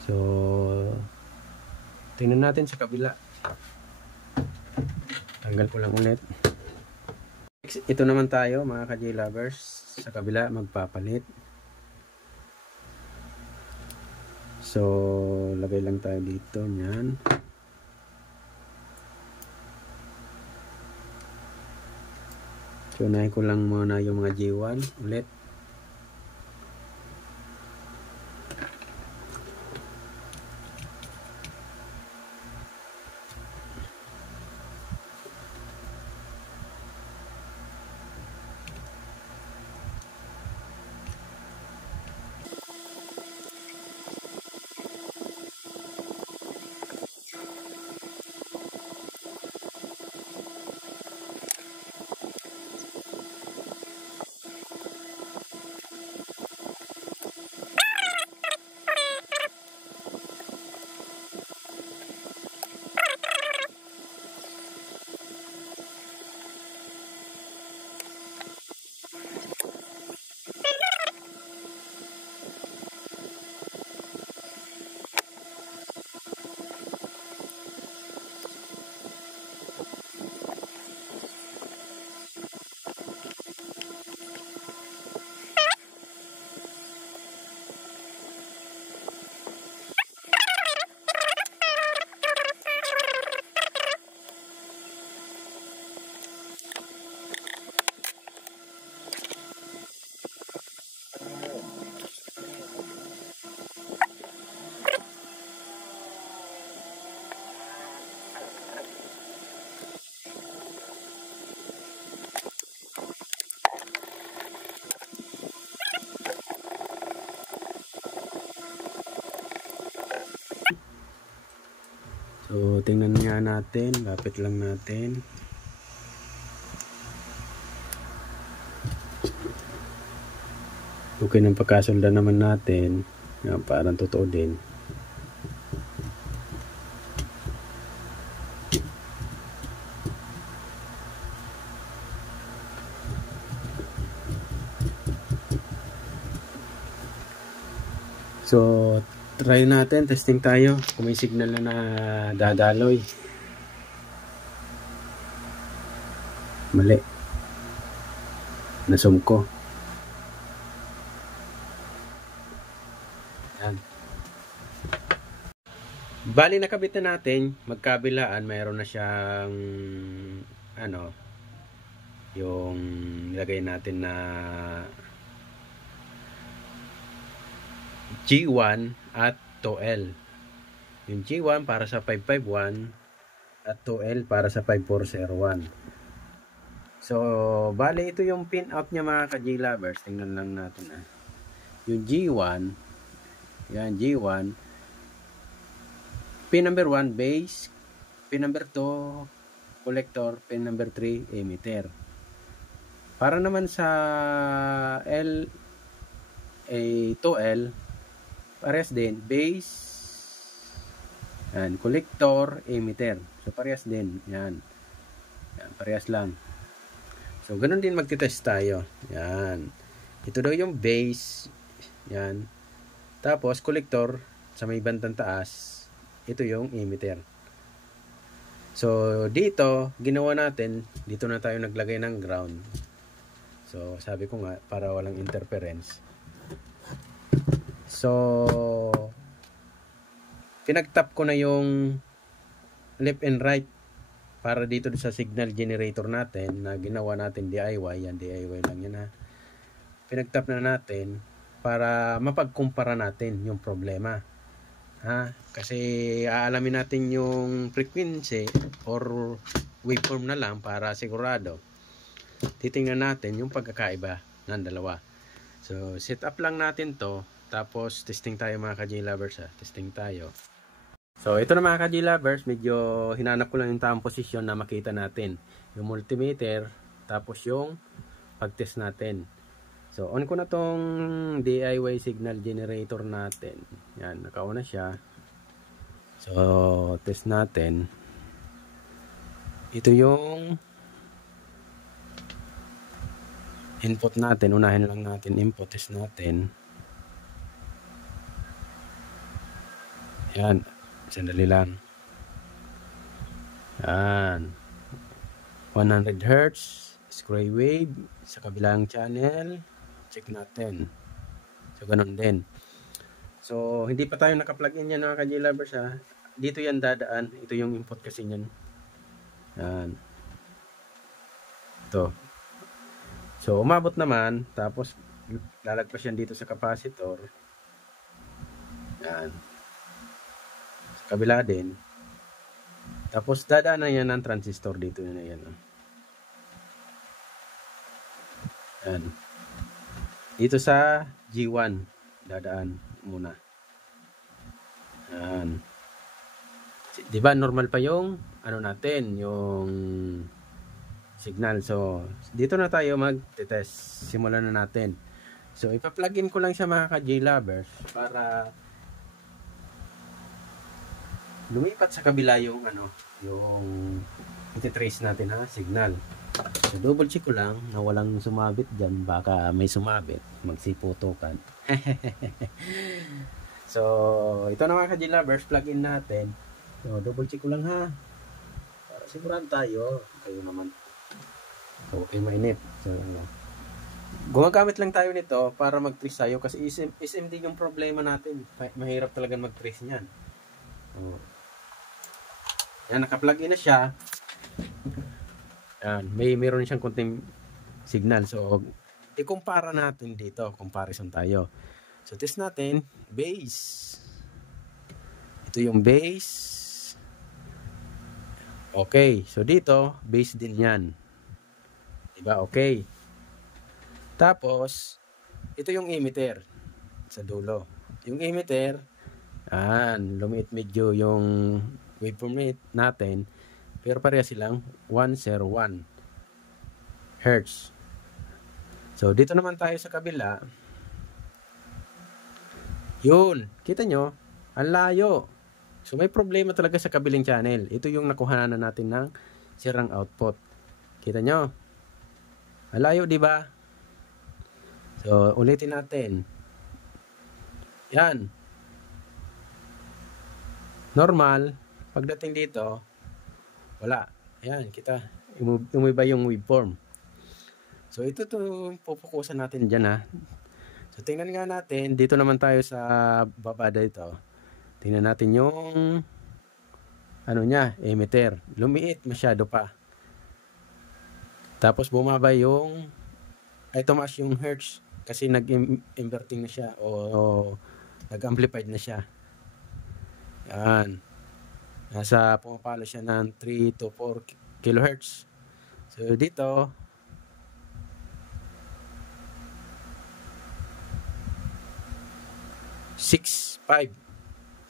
So, tingnan natin sa kabila. Tanggal ko lang ulit. Ito naman tayo mga ka-J-lovers. Sa kabila magpapalit. So, lagay lang tayo dito, yan. So, unahin ko lang muna yung mga J1 ulit. So, tingnan nga natin. Lapit lang natin. Okay ng pagkasulda naman natin. Yan, parang totoo din. So, try natin, testing tayo kung may signal na dadaloy. Mali. Nasum ko. Yan. Bali nakabit na natin, magkabilaan, mayroon na siyang yung nilagay natin na G1 at 2L. Yung G1 para sa 551 at 2L para sa 5401. So, bale ito yung pin out niya mga ka-G-lovers. Tingnan lang natin Yung G1, yan G1, pin number 1 base, pin number 2 collector, pin number 3 emitter. Para naman sa 2L, parehas din, base, yan, collector, emitter. So, parehas din, yan, parehas lang. So, ganun din magtitest tayo. Yan. Ito daw yung base. Yan. Tapos, collector, sa may bandang taas, ito yung emitter. So, dito, ginawa natin, dito na tayo naglagay ng ground. So, sabi ko nga, para walang interference. So, pinagtap ko na yung left and right para dito sa signal generator natin na ginawa natin DIY. Yan, DIY lang yan Pinagtap na natin para mapagkumpara natin yung problema. Kasi aalamin natin yung frequency or waveform na lang para sigurado. Titingnan natin yung pagkakaiba ng dalawa. So, set up lang natin to. Tapos, testing tayo mga ka-J-lovers Testing tayo. So, ito na mga ka-G-lovers, medyo hinanap ko lang yung tamang posisyon na makita natin. Yung multimeter, tapos yung pag-test natin. So, on ko na tong DIY signal generator natin. Yan, naka-on na siya. So, test natin. Ito yung input natin. Unahin lang natin input, test natin. Yan. Sandali lang. Yan. 100 Hz. Square wave. Sa kabilang channel. Check natin. So, ganun din. So, hindi pa tayo naka-plug in yan mga ka-J-lovers Dito yan dadaan. Ito yung input kasi yan. Yan. Ito. So, umabot naman. Tapos, lalagpas yan dito sa capacitor. Yan. Kabila din. Tapos dadaan na yan ng transistor dito na yan. Yan. Dito sa G1 dadaan muna. Yan. 'Di ba normal pa yung natin, yung signal. So dito na tayo mag-test. Simulan na natin. So ipa-plug in ko lang siya mga ka-J-lovers para lumipat sa kabila yung yung iti-trace natin signal. So double check ko lang na walang sumabit diyan, baka may sumabit, magsiputukan. So ito na mga ka-J-lovers, plug in natin. So double check ko lang para sigurado tayo. Kayo naman. So okay, mainit. So gumagamit lang tayo nito para mag-trace tayo kasi SM din yung problema natin. Mahirap talaga mag-trace niyan. Yan, naka-plug in na siya. Yan, meron siyang konting signal. So, i-compare natin dito. Comparison tayo. So, test natin. Base. Ito yung base. Okay. So, dito, base din yan. Diba? Okay. Tapos, ito yung emitter. Sa dulo. Yung emitter, lumiit medyo yung waveform natin, pero pareha silang 101 Hz. So, dito naman tayo sa kabila. Yun, kita nyo, ang layo. So, may problema talaga sa kabilang channel. Ito yung nakuhanan natin ng sirang output. Kita nyo? Ang layo, di ba? So, ulitin natin. Yan. Normal. Pagdating dito, wala. Ayan, kita. Umiba yung waveform. So, ito pupukusan natin dyan So, tingnan nga natin. Dito naman tayo sa baba dito. Tingnan natin yung emitter. Lumiit masyado pa. Tapos, bumaba tumaas yung hertz kasi nag-inverting na siya o nag-amplified na siya. Yan. Pumapalo siya ng 3 to 4 kilohertz. So dito, .65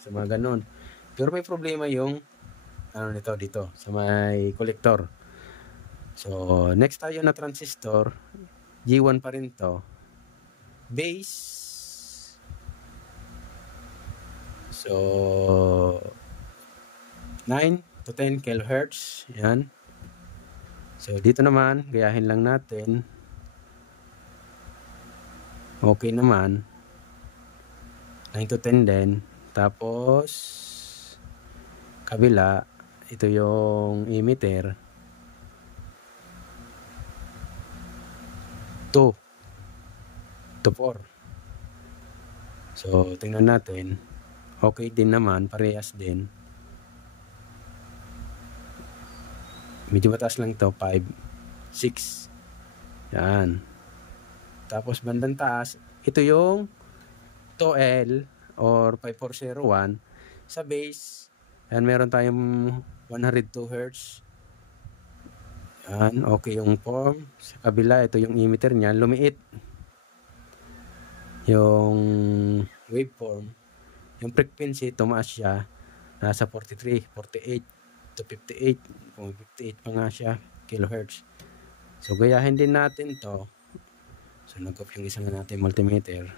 sa mga ganun. Pero may problema yung dito sa may collector. So next tayo na transistor, G1 pa rin to, base. So 9 to 10 kilohertz. Yan. So dito naman, gayahin lang natin. Okay naman. 9 to 10 din. Tapos kabila, ito yung emitter. 2 to 4. So tingnan natin. Okay din naman, parehas din. Medyo mataas lang to, 5, 6. Yan. Tapos bandang taas, ito yung 2L or 5401 sa base. Yan, meron tayong 102 Hz. Yan, okay yung form. Sa kabila, ito yung emitter niya, lumiit. Yung waveform, yung frequency, tumaas siya. Nasa 43, 48 to 58. 58 pa nga siya, kilohertz. So, gayahin din natin to. So, nag-off yung isang natin multimeter.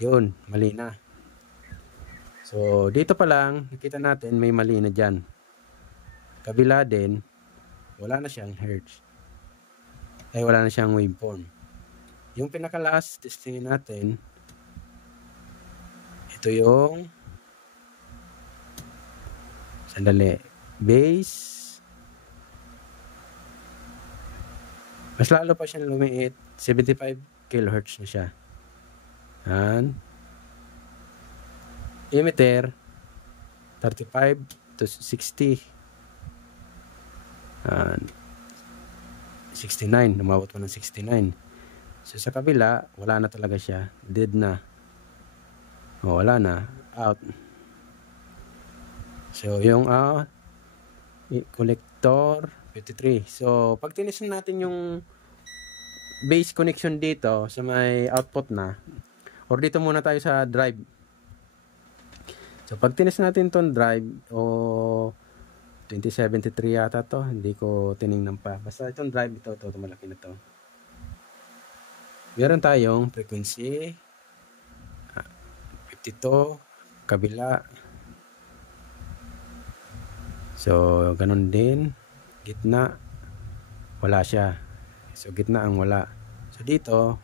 Yun, mali na. So, dito pa lang, nakita natin may mali na dyan. Kabila din, wala na siyang hertz. Ay, wala na siyang waveform. Yung pinaka-last, testingin natin. Ito yung sandali. Base. Mas lalo pa siyang lumiit. 75 kilohertz na siya. Yan. Emitter 35 to 60. Yan. 69. Umabot pa ng 69. So sa kabila, wala na talaga siya. Dead na. O, wala na. Out. So yung collector 53. So pag tinisin natin yung base connection dito sa may output na, or dito muna tayo sa drive. So pag tinis natin tong drive, o 2073 yata to, hindi ko tiningnan pa. Basta itong drive ito malaki na to. Meron tayong frequency 52, kabila. So ganun din, gitna wala siya. So gitna ang wala. So dito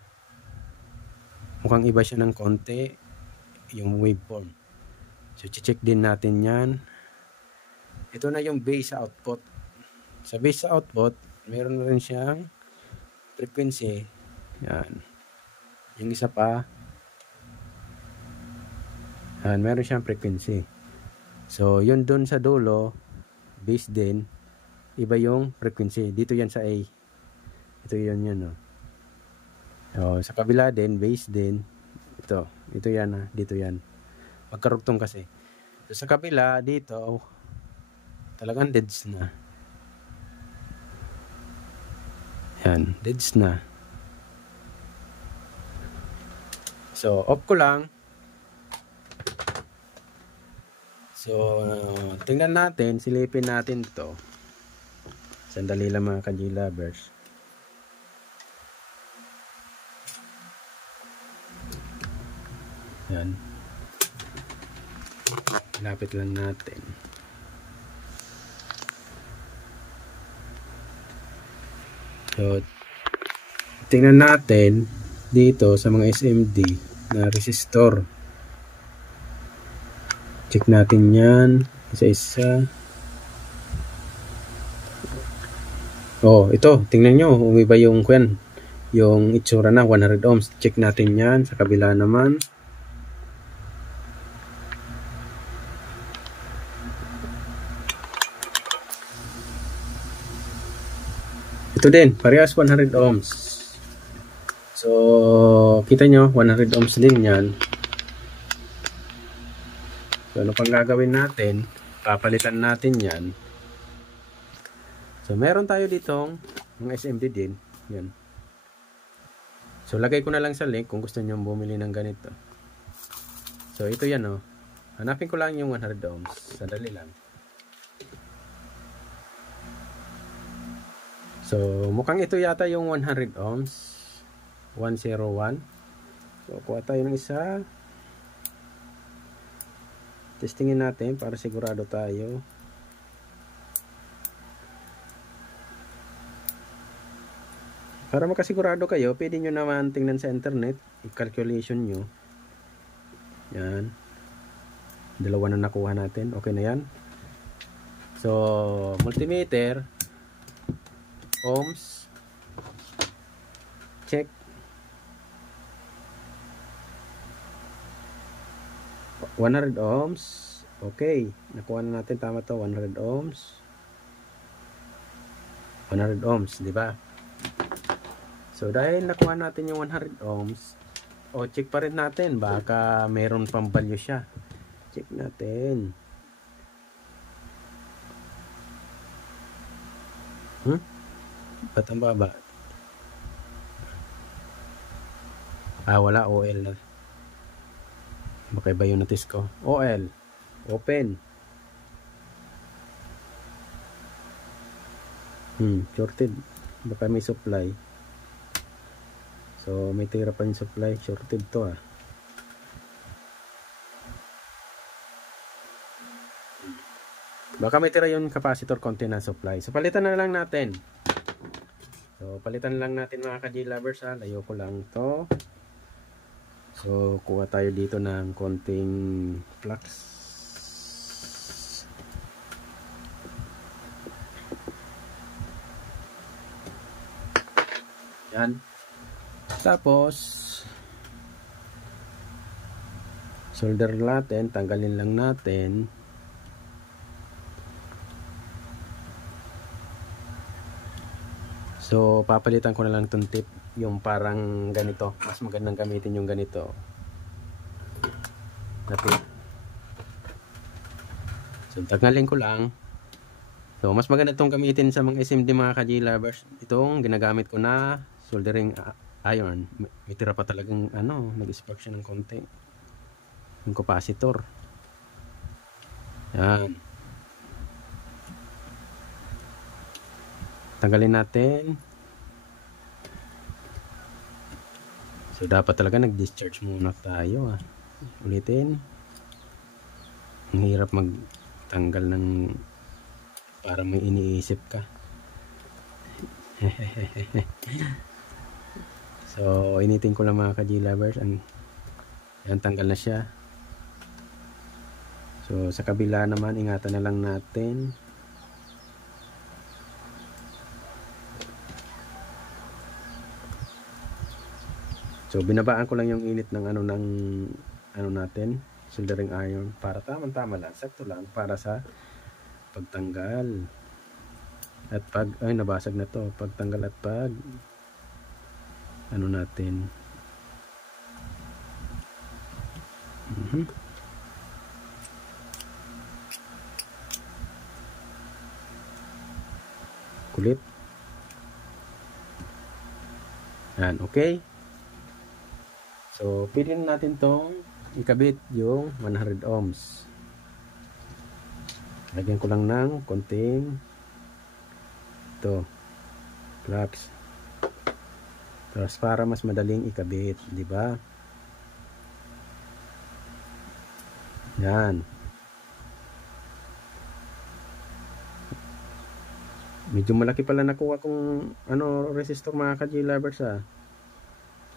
mukhang iba siya ng konti yung waveform. So check din natin yan. Ito na yung base output. Sa base output, meron na rin siyang frequency. Yan. Yung isa pa. Yan, meron siyang frequency. So yun dun sa dulo, base din, iba yung frequency. Dito yan sa A. Ito yan no. So, sa kabila din, base din. Ito yan dito yan. Magkarugtong kasi. So, sa kabila, dito, talagang deads na. Yan, deads na. So, off ko lang. So, tingnan natin, silipin natin to. Sandali lang mga ka-G-lovers. Yan. Lapit lang natin. So, tingnan natin dito sa mga SMD na resistor. Check natin yan isa-isa. Oh, ito, tingnan nyo, umiba yung yung itsura na 100 ohms. Check natin yan sa kabila naman. Ito din, parehas 100 ohms. So, kita nyo, 100 ohms din yan. So ano pang gagawin natin? Papalitan natin yan. So meron tayo ditong mga SMD din. Yan. So lagay ko na lang sa link kung gusto niyo bumili ng ganito. So ito yan oh. Hanapin ko lang yung 100 ohms. Sadali lang. So mukhang ito yata yung 100 ohms. 101. So kuha tayo ng isa. Testingin natin para sigurado tayo. Para makasigurado kayo, pwede nyo naman tingnan sa internet, i-calculation nyo. Yan. Dalawa na nakuha natin. Okay na yan. So, multimeter, ohms, check. 100 ohms. Okay. Nakuha na natin. Tama to. 100 ohms. 100 ohms. Diba? So, dahil nakuha natin yung 100 ohms, check pa rin natin. Baka meron pang value siya. Check natin. Ba't ang baba? Wala. OL na. Baka iba yung notice ko. OL. Open. Shorted. Baka may supply. So, may tira pa yung supply. Shorted to Baka may tira yung capacitor konti na supply. So, palitan na lang natin. So, palitan lang natin mga ka-J lovers Layo ko lang to. So, kuha tayo dito ng konting flux. Yan. Tapos, solder natin. Tanggalin lang natin. So, papalitan ko na lang itong tip. Yung parang ganito. Mas magandang gamitin yung ganito. Napit. So, tagalin ko lang. So, mas maganda itong gamitin sa mga SMD mga ka-J lovers. Itong ginagamit ko na soldering iron. May tira pa talagang nag-spark siya ng konti. Yung capacitor. Yan. Tanggalin natin. So, dapat talaga nag-discharge muna tayo Ulitin. Ang hirap magtanggal ng para may iniisip ka. So, initin ko lang mga ka-J lovers. Yan, tanggal na siya. So, sa kabila naman, ingatan na lang natin. So, binabaan ko lang yung init ng natin, soldering iron, para tama-tama lang, sakto lang para sa pagtanggal. At nabasag na to, pagtanggal at natin. Kulit. Yan, okay. So, pili natin tong ikabit yung 100 ohms. Lagyan ko lang ng konting flux. Tapos para mas madaling ikabit, di ba? Yan. Medyo malaki pala nakuha kung resistor mga ka-J lovers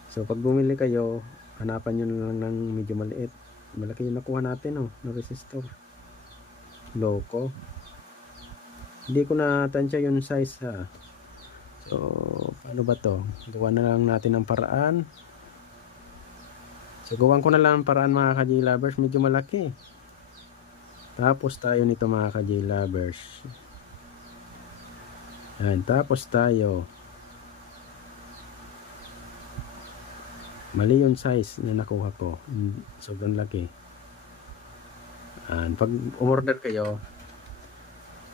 So, pag bumili kayo, hanapan nyo lang ng medyo maliit. Malaki yung nakuha natin, na resistor. Loko. Hindi ko na tansya yung size, So, paano ba to? Gawa na lang natin ng paraan. So, gawan ko na lang ng paraan mga ka-J lovers. Medyo malaki. Tapos tayo nito mga ka-J lovers. Yan. Tapos tayo. Mali yung size na nakuha ko. Sobrang laki. Pag umorder kayo,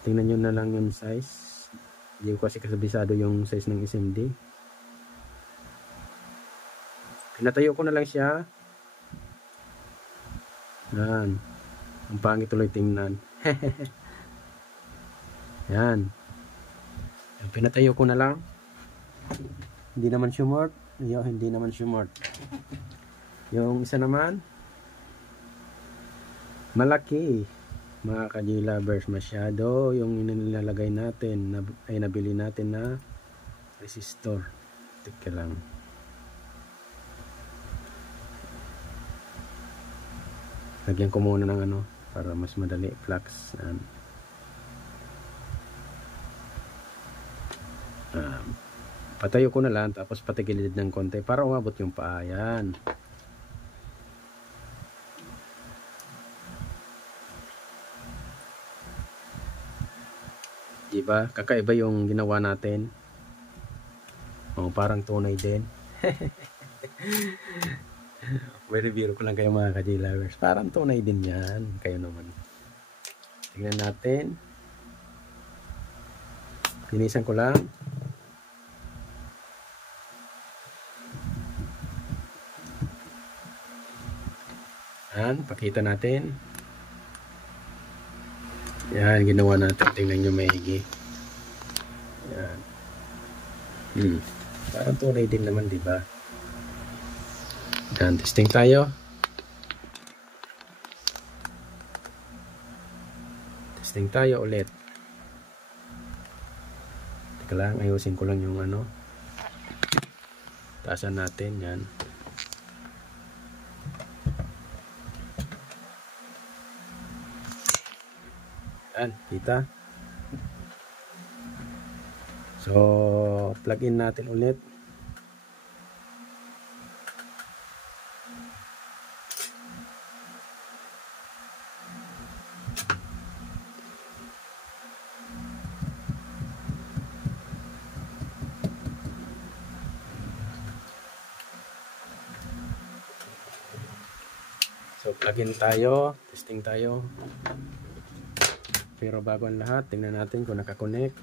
tingnan nyo na lang yung size. Hindi ko kasi kasabisado yung size ng SMD. Pinatayo ko na lang siya. Yan. Ang pangit tuloy tingnan. Yan. Pinatayo ko na lang. Hindi naman shumort. Hindi naman shumort. Yung isa naman, malaki. Mga ka-J-lovers, masyado yung nilalagay natin ay nabili natin na resistor. Tika lang. Lagyan ko muna ng ano para mas madali flux. Patayo ko na lang tapos patigilid ng konti para umabot yung paa. Yan. Diba? Kakaiba yung ginawa natin. Parang tunay din. May review ko lang kayo mga ka-J-lovers. Parang tunay din yan. Kayo naman. Tingnan natin. Linisan ko lang. Yan. Pakita natin. Yan. Ginawa natin. Tingnan nyo maigi. Yan. Parang tunay din naman, diba? Yan, testing tayo. Testing tayo ulit. Teka lang, ayusin ko lang yung ano. Taasan natin, yan. Yan, kita. So, plug in natin ulit. So, plug in tayo. Testing tayo. Pero bago ang lahat, tingnan natin kung nakakonect.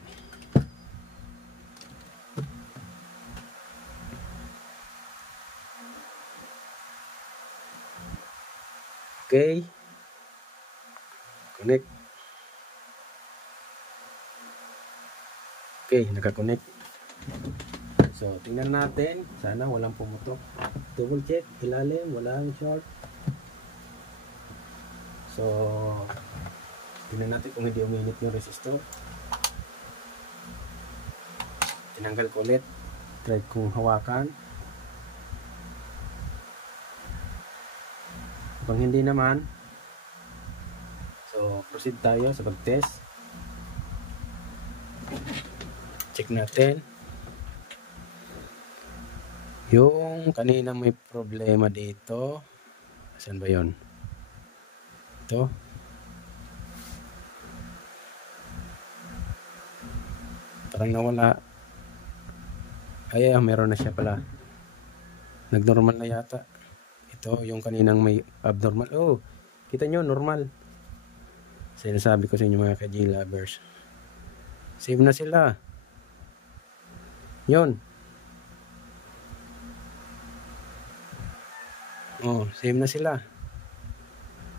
Okay. Connect. Okay, nakakonect. So, tingnan natin. Sana walang pumutok. Double check. Ilalim, walang short. So, tingnan natin kung hindi uminit yung resistor. Tinanggal ko ulit. Try kong hawakan. Kung hindi naman, so proceed tayo sa pag-test. Check natin. Yung kanina may problema dito. Saan ba yun? Ito. Parang nawala. Ay, meron na siya pala. Nagnormal na yata. Ito, yung kaninang may abnormal. Oh, kita nyo, normal. Sinasabi ko sa inyo mga ka-J-lovers. Save na sila. Yun. Oh, save na sila.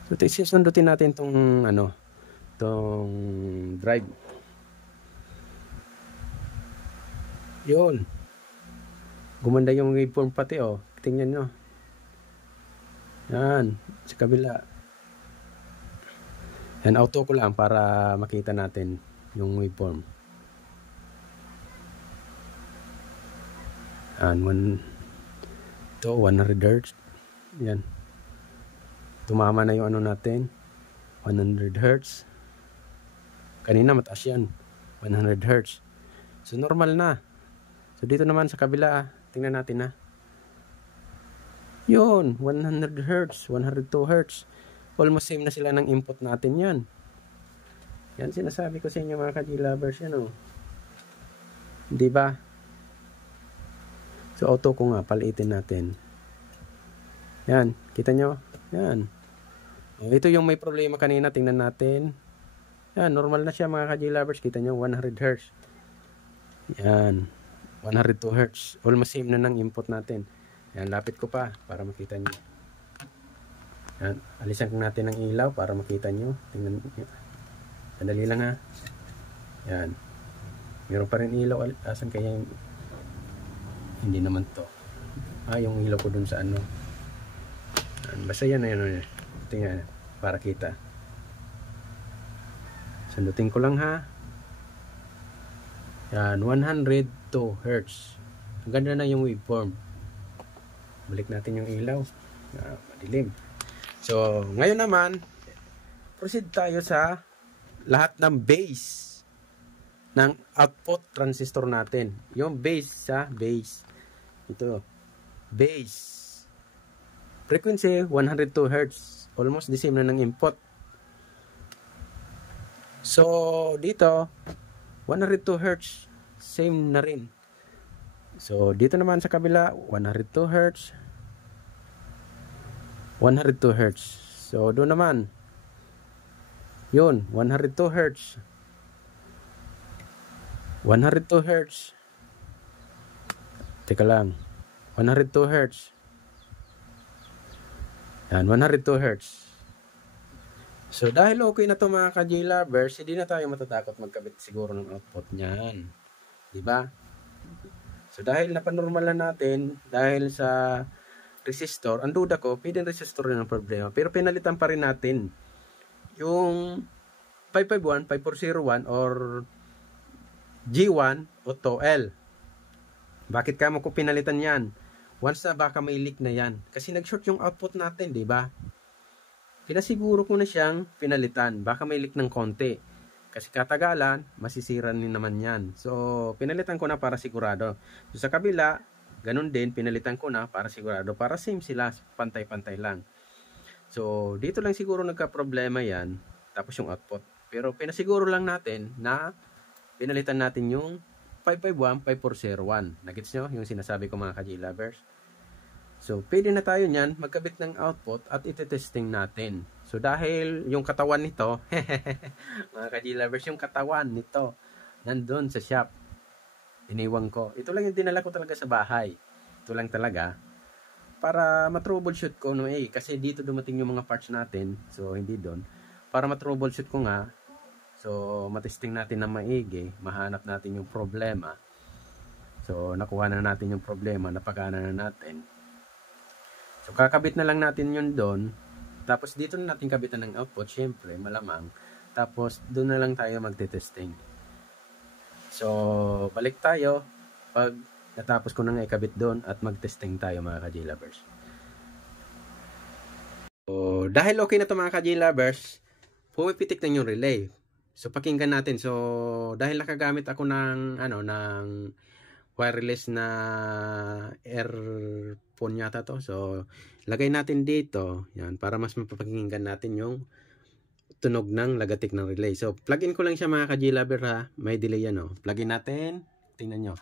So, sundutin natin tong ano, tong drive. Yun. Gumanda yung waveform pati, oh. Tingnan nyo. Yan. Sa kabila. Yan, auto ko lang para makita natin yung waveform. Yan. Ito, 100 Hz. Yan. Tumama na yung ano natin. 100 Hz. Kanina mataas yan. 100 Hz. So, normal na. So, dito naman sa kabila, tingnan natin na. Yun, 100 Hz, 102 Hz. Almost same na sila ng input natin yan. Yan, sinasabi ko sa inyo mga ka-J-lovers yan, oh. Diba? So, auto ko nga, palitin natin. Yan, kita nyo? Yan. Ito yung may problema kanina, tingnan natin. Yan, normal na siya mga ka-J-Lovers. Kita nyo, 100 Hz. Yan, 102 Hz. Almost same na ng input natin. Yan, lapit ko pa para makita nyo. Yan, alisan natin ang ilaw para makita nyo. Tingnan nyo. Sandali lang ha. Yan. Meron pa rin ilaw. Asan kaya yung... Hindi naman to. Yung ilaw ko dun sa ano. Yan, basta yan na yun. Tingnan para kita. Sandutin ko lang ha. Yan, 102 Hz. Ang ganda na yung waveform. Balik natin yung ilaw. Madilim. So, ngayon naman, proceed tayo sa lahat ng base ng output transistor natin. Yung base sa base. Ito. Base. Frequency, 102 Hz. Almost the same na ng input. So, dito, 102 Hz. Same na rin. So, dito naman sa kabila, 102 Hz. 102 Hz. So, doon naman. Yun, 102 Hz. 102 Hz. Teka lang. 102 Hz. Yan, 102 Hz. So, dahil okay na to mga ka-J-Lovers, hindi na tayo matatakot magkabit siguro ng output niyan. Diba? So, dahil napanormal na natin, dahil sa resistor, ang duda ko, pwedeng resistor rin ang problema. Pero pinalitan pa rin natin yung 551, 5401 or G1 o TOL. Bakit kamo ko pinalitan yan? Once na baka may leak na yan. Kasi nag-short yung output natin, di ba? Pinasiguro ko na siyang pinalitan. Baka may leak ng konti. Kasi katagalan, masisira din naman yan. So, pinalitan ko na para sigurado. So, sa kabila, ganun din, pinalitan ko na para sigurado. Para same sila, pantay-pantay lang. So, dito lang siguro nagka-problema yan. Tapos yung output. Pero pinasiguro lang natin na pinalitan natin yung 551, 5401. Nagets nyo yung sinasabi ko mga ka-J-Lovers? So, pwede na tayo nyan magkabit ng output at iti-testing natin. So, dahil yung katawan nito, mga ka-J-Lovers, yung katawan nito, nandun sa shop. Iniwan ko. Ito lang yung dinala ko talaga sa bahay. Ito lang talaga. Para matroubleshoot ko, no, kasi dito dumating yung mga parts natin. So, hindi doon. Para matroubleshoot ko nga, so, matesting natin na maigi, mahanap natin yung problema. So, nakuha na natin yung problema, napagana na natin. So, kakabit na lang natin yun doon. Tapos, dito na natin kabitan ng output, syempre, malamang. Tapos, doon na lang tayo magte-testing. So, balik tayo pag natapos ko na nga ikabit doon at mag-testing tayo mga ka-J-Lovers. So, dahil okay na to mga ka-J-Lovers, pumipitik na yung relay. So, pakinggan natin. So, dahil nakagamit ako ng wireless na earphone yata to. So, lagay natin dito. Yan, para mas mapapakinggan natin yung tunog ng lagatik ng relay. So, plug-in ko lang siya mga ka-J-Lover ha. May delay yan o. Plug-in natin. Tingnan nyo.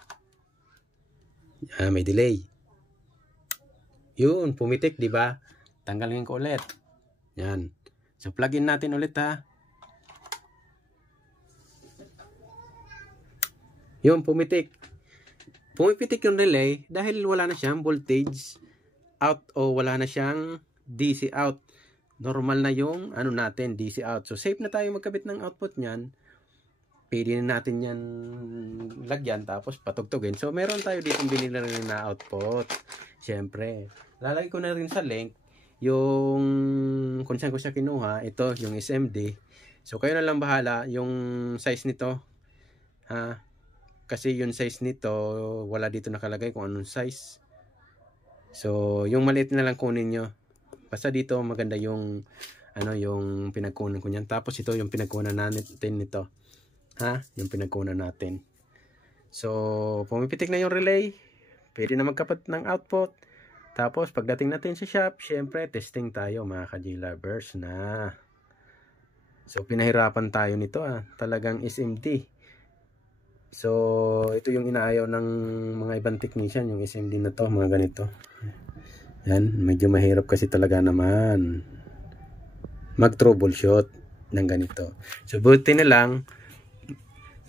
Yan, may delay. Yun, pumitik, di ba? Tanggalin ko ulit. Yan. So, plug-in natin ulit ha. Yun, pumitik. Pumipitik yung relay dahil wala na siyang voltage out o wala na siyang DC out. Normal na yung natin, DC out. So, safe na tayo magkabit ng output niyan. Pwede na natin yan lagyan tapos patugtugin. So, meron tayo dito binili rin na output. Siyempre, lalagay ko na rin sa link yung kung saan ko siya kinuha. Ito, yung SMD. So, kayo na lang bahala yung size nito. Ha? Kasi yung size nito, wala dito nakalagay kung anong size. So, yung maliit na lang kunin nyo. Basta dito maganda yung yung pinagkunan ko niyan. Tapos ito yung pinagkunan natin nito. Ha? Yung pinagkunan natin. So, pumipitik na yung relay. Pwede na magkapat ng output. Tapos, pagdating natin sa shop, syempre, testing tayo mga ka-J-Lovers na. So, pinahirapan tayo nito Talagang SMD. So, ito yung inaayaw ng mga ibang technician, yung SMD na to, mga ganito. Yan, medyo mahirap kasi talaga naman. mag-troubleshoot ng ganito. So buti na lang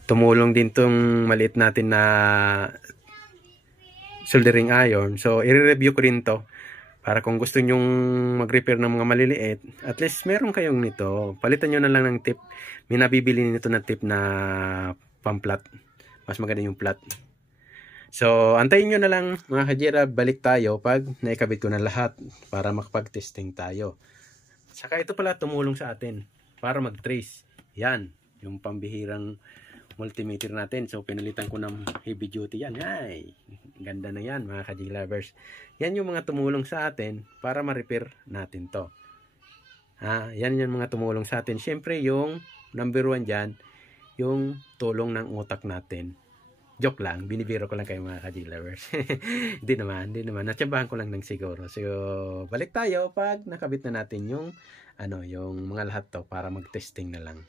tumulong din tong maliit natin na soldering iron. So i-review ko rin to para kung gusto nyong mag-repair ng mga maliliit, at least meron kayong nito. Palitan nyo na lang ng tip. May nabibili nito na tip na pang-flat. Mas maganda yung flat. So, antayin nyo na lang mga kajira, balik tayo pag naikabit ko na lahat para makapag-testing tayo. Saka ito pala tumulong sa atin para mag-trace. Yan, yung pambihirang multimeter natin. So, pinalitan ko ng heavy duty yan. Ay, ganda na yan mga ka-J-lovers. Yan yung mga tumulong sa atin para ma-repair natin to. Yan yung mga tumulong sa atin. Siyempre, yung number 1 dyan, yung tulong ng utak natin. Joke lang, binibiro ko lang kayo mga ka-J-lovers. Hindi naman. Natsambahan ko lang ng siguro. So, balik tayo pag nakabit na natin yung, yung mga lahat to para mag-testing na lang.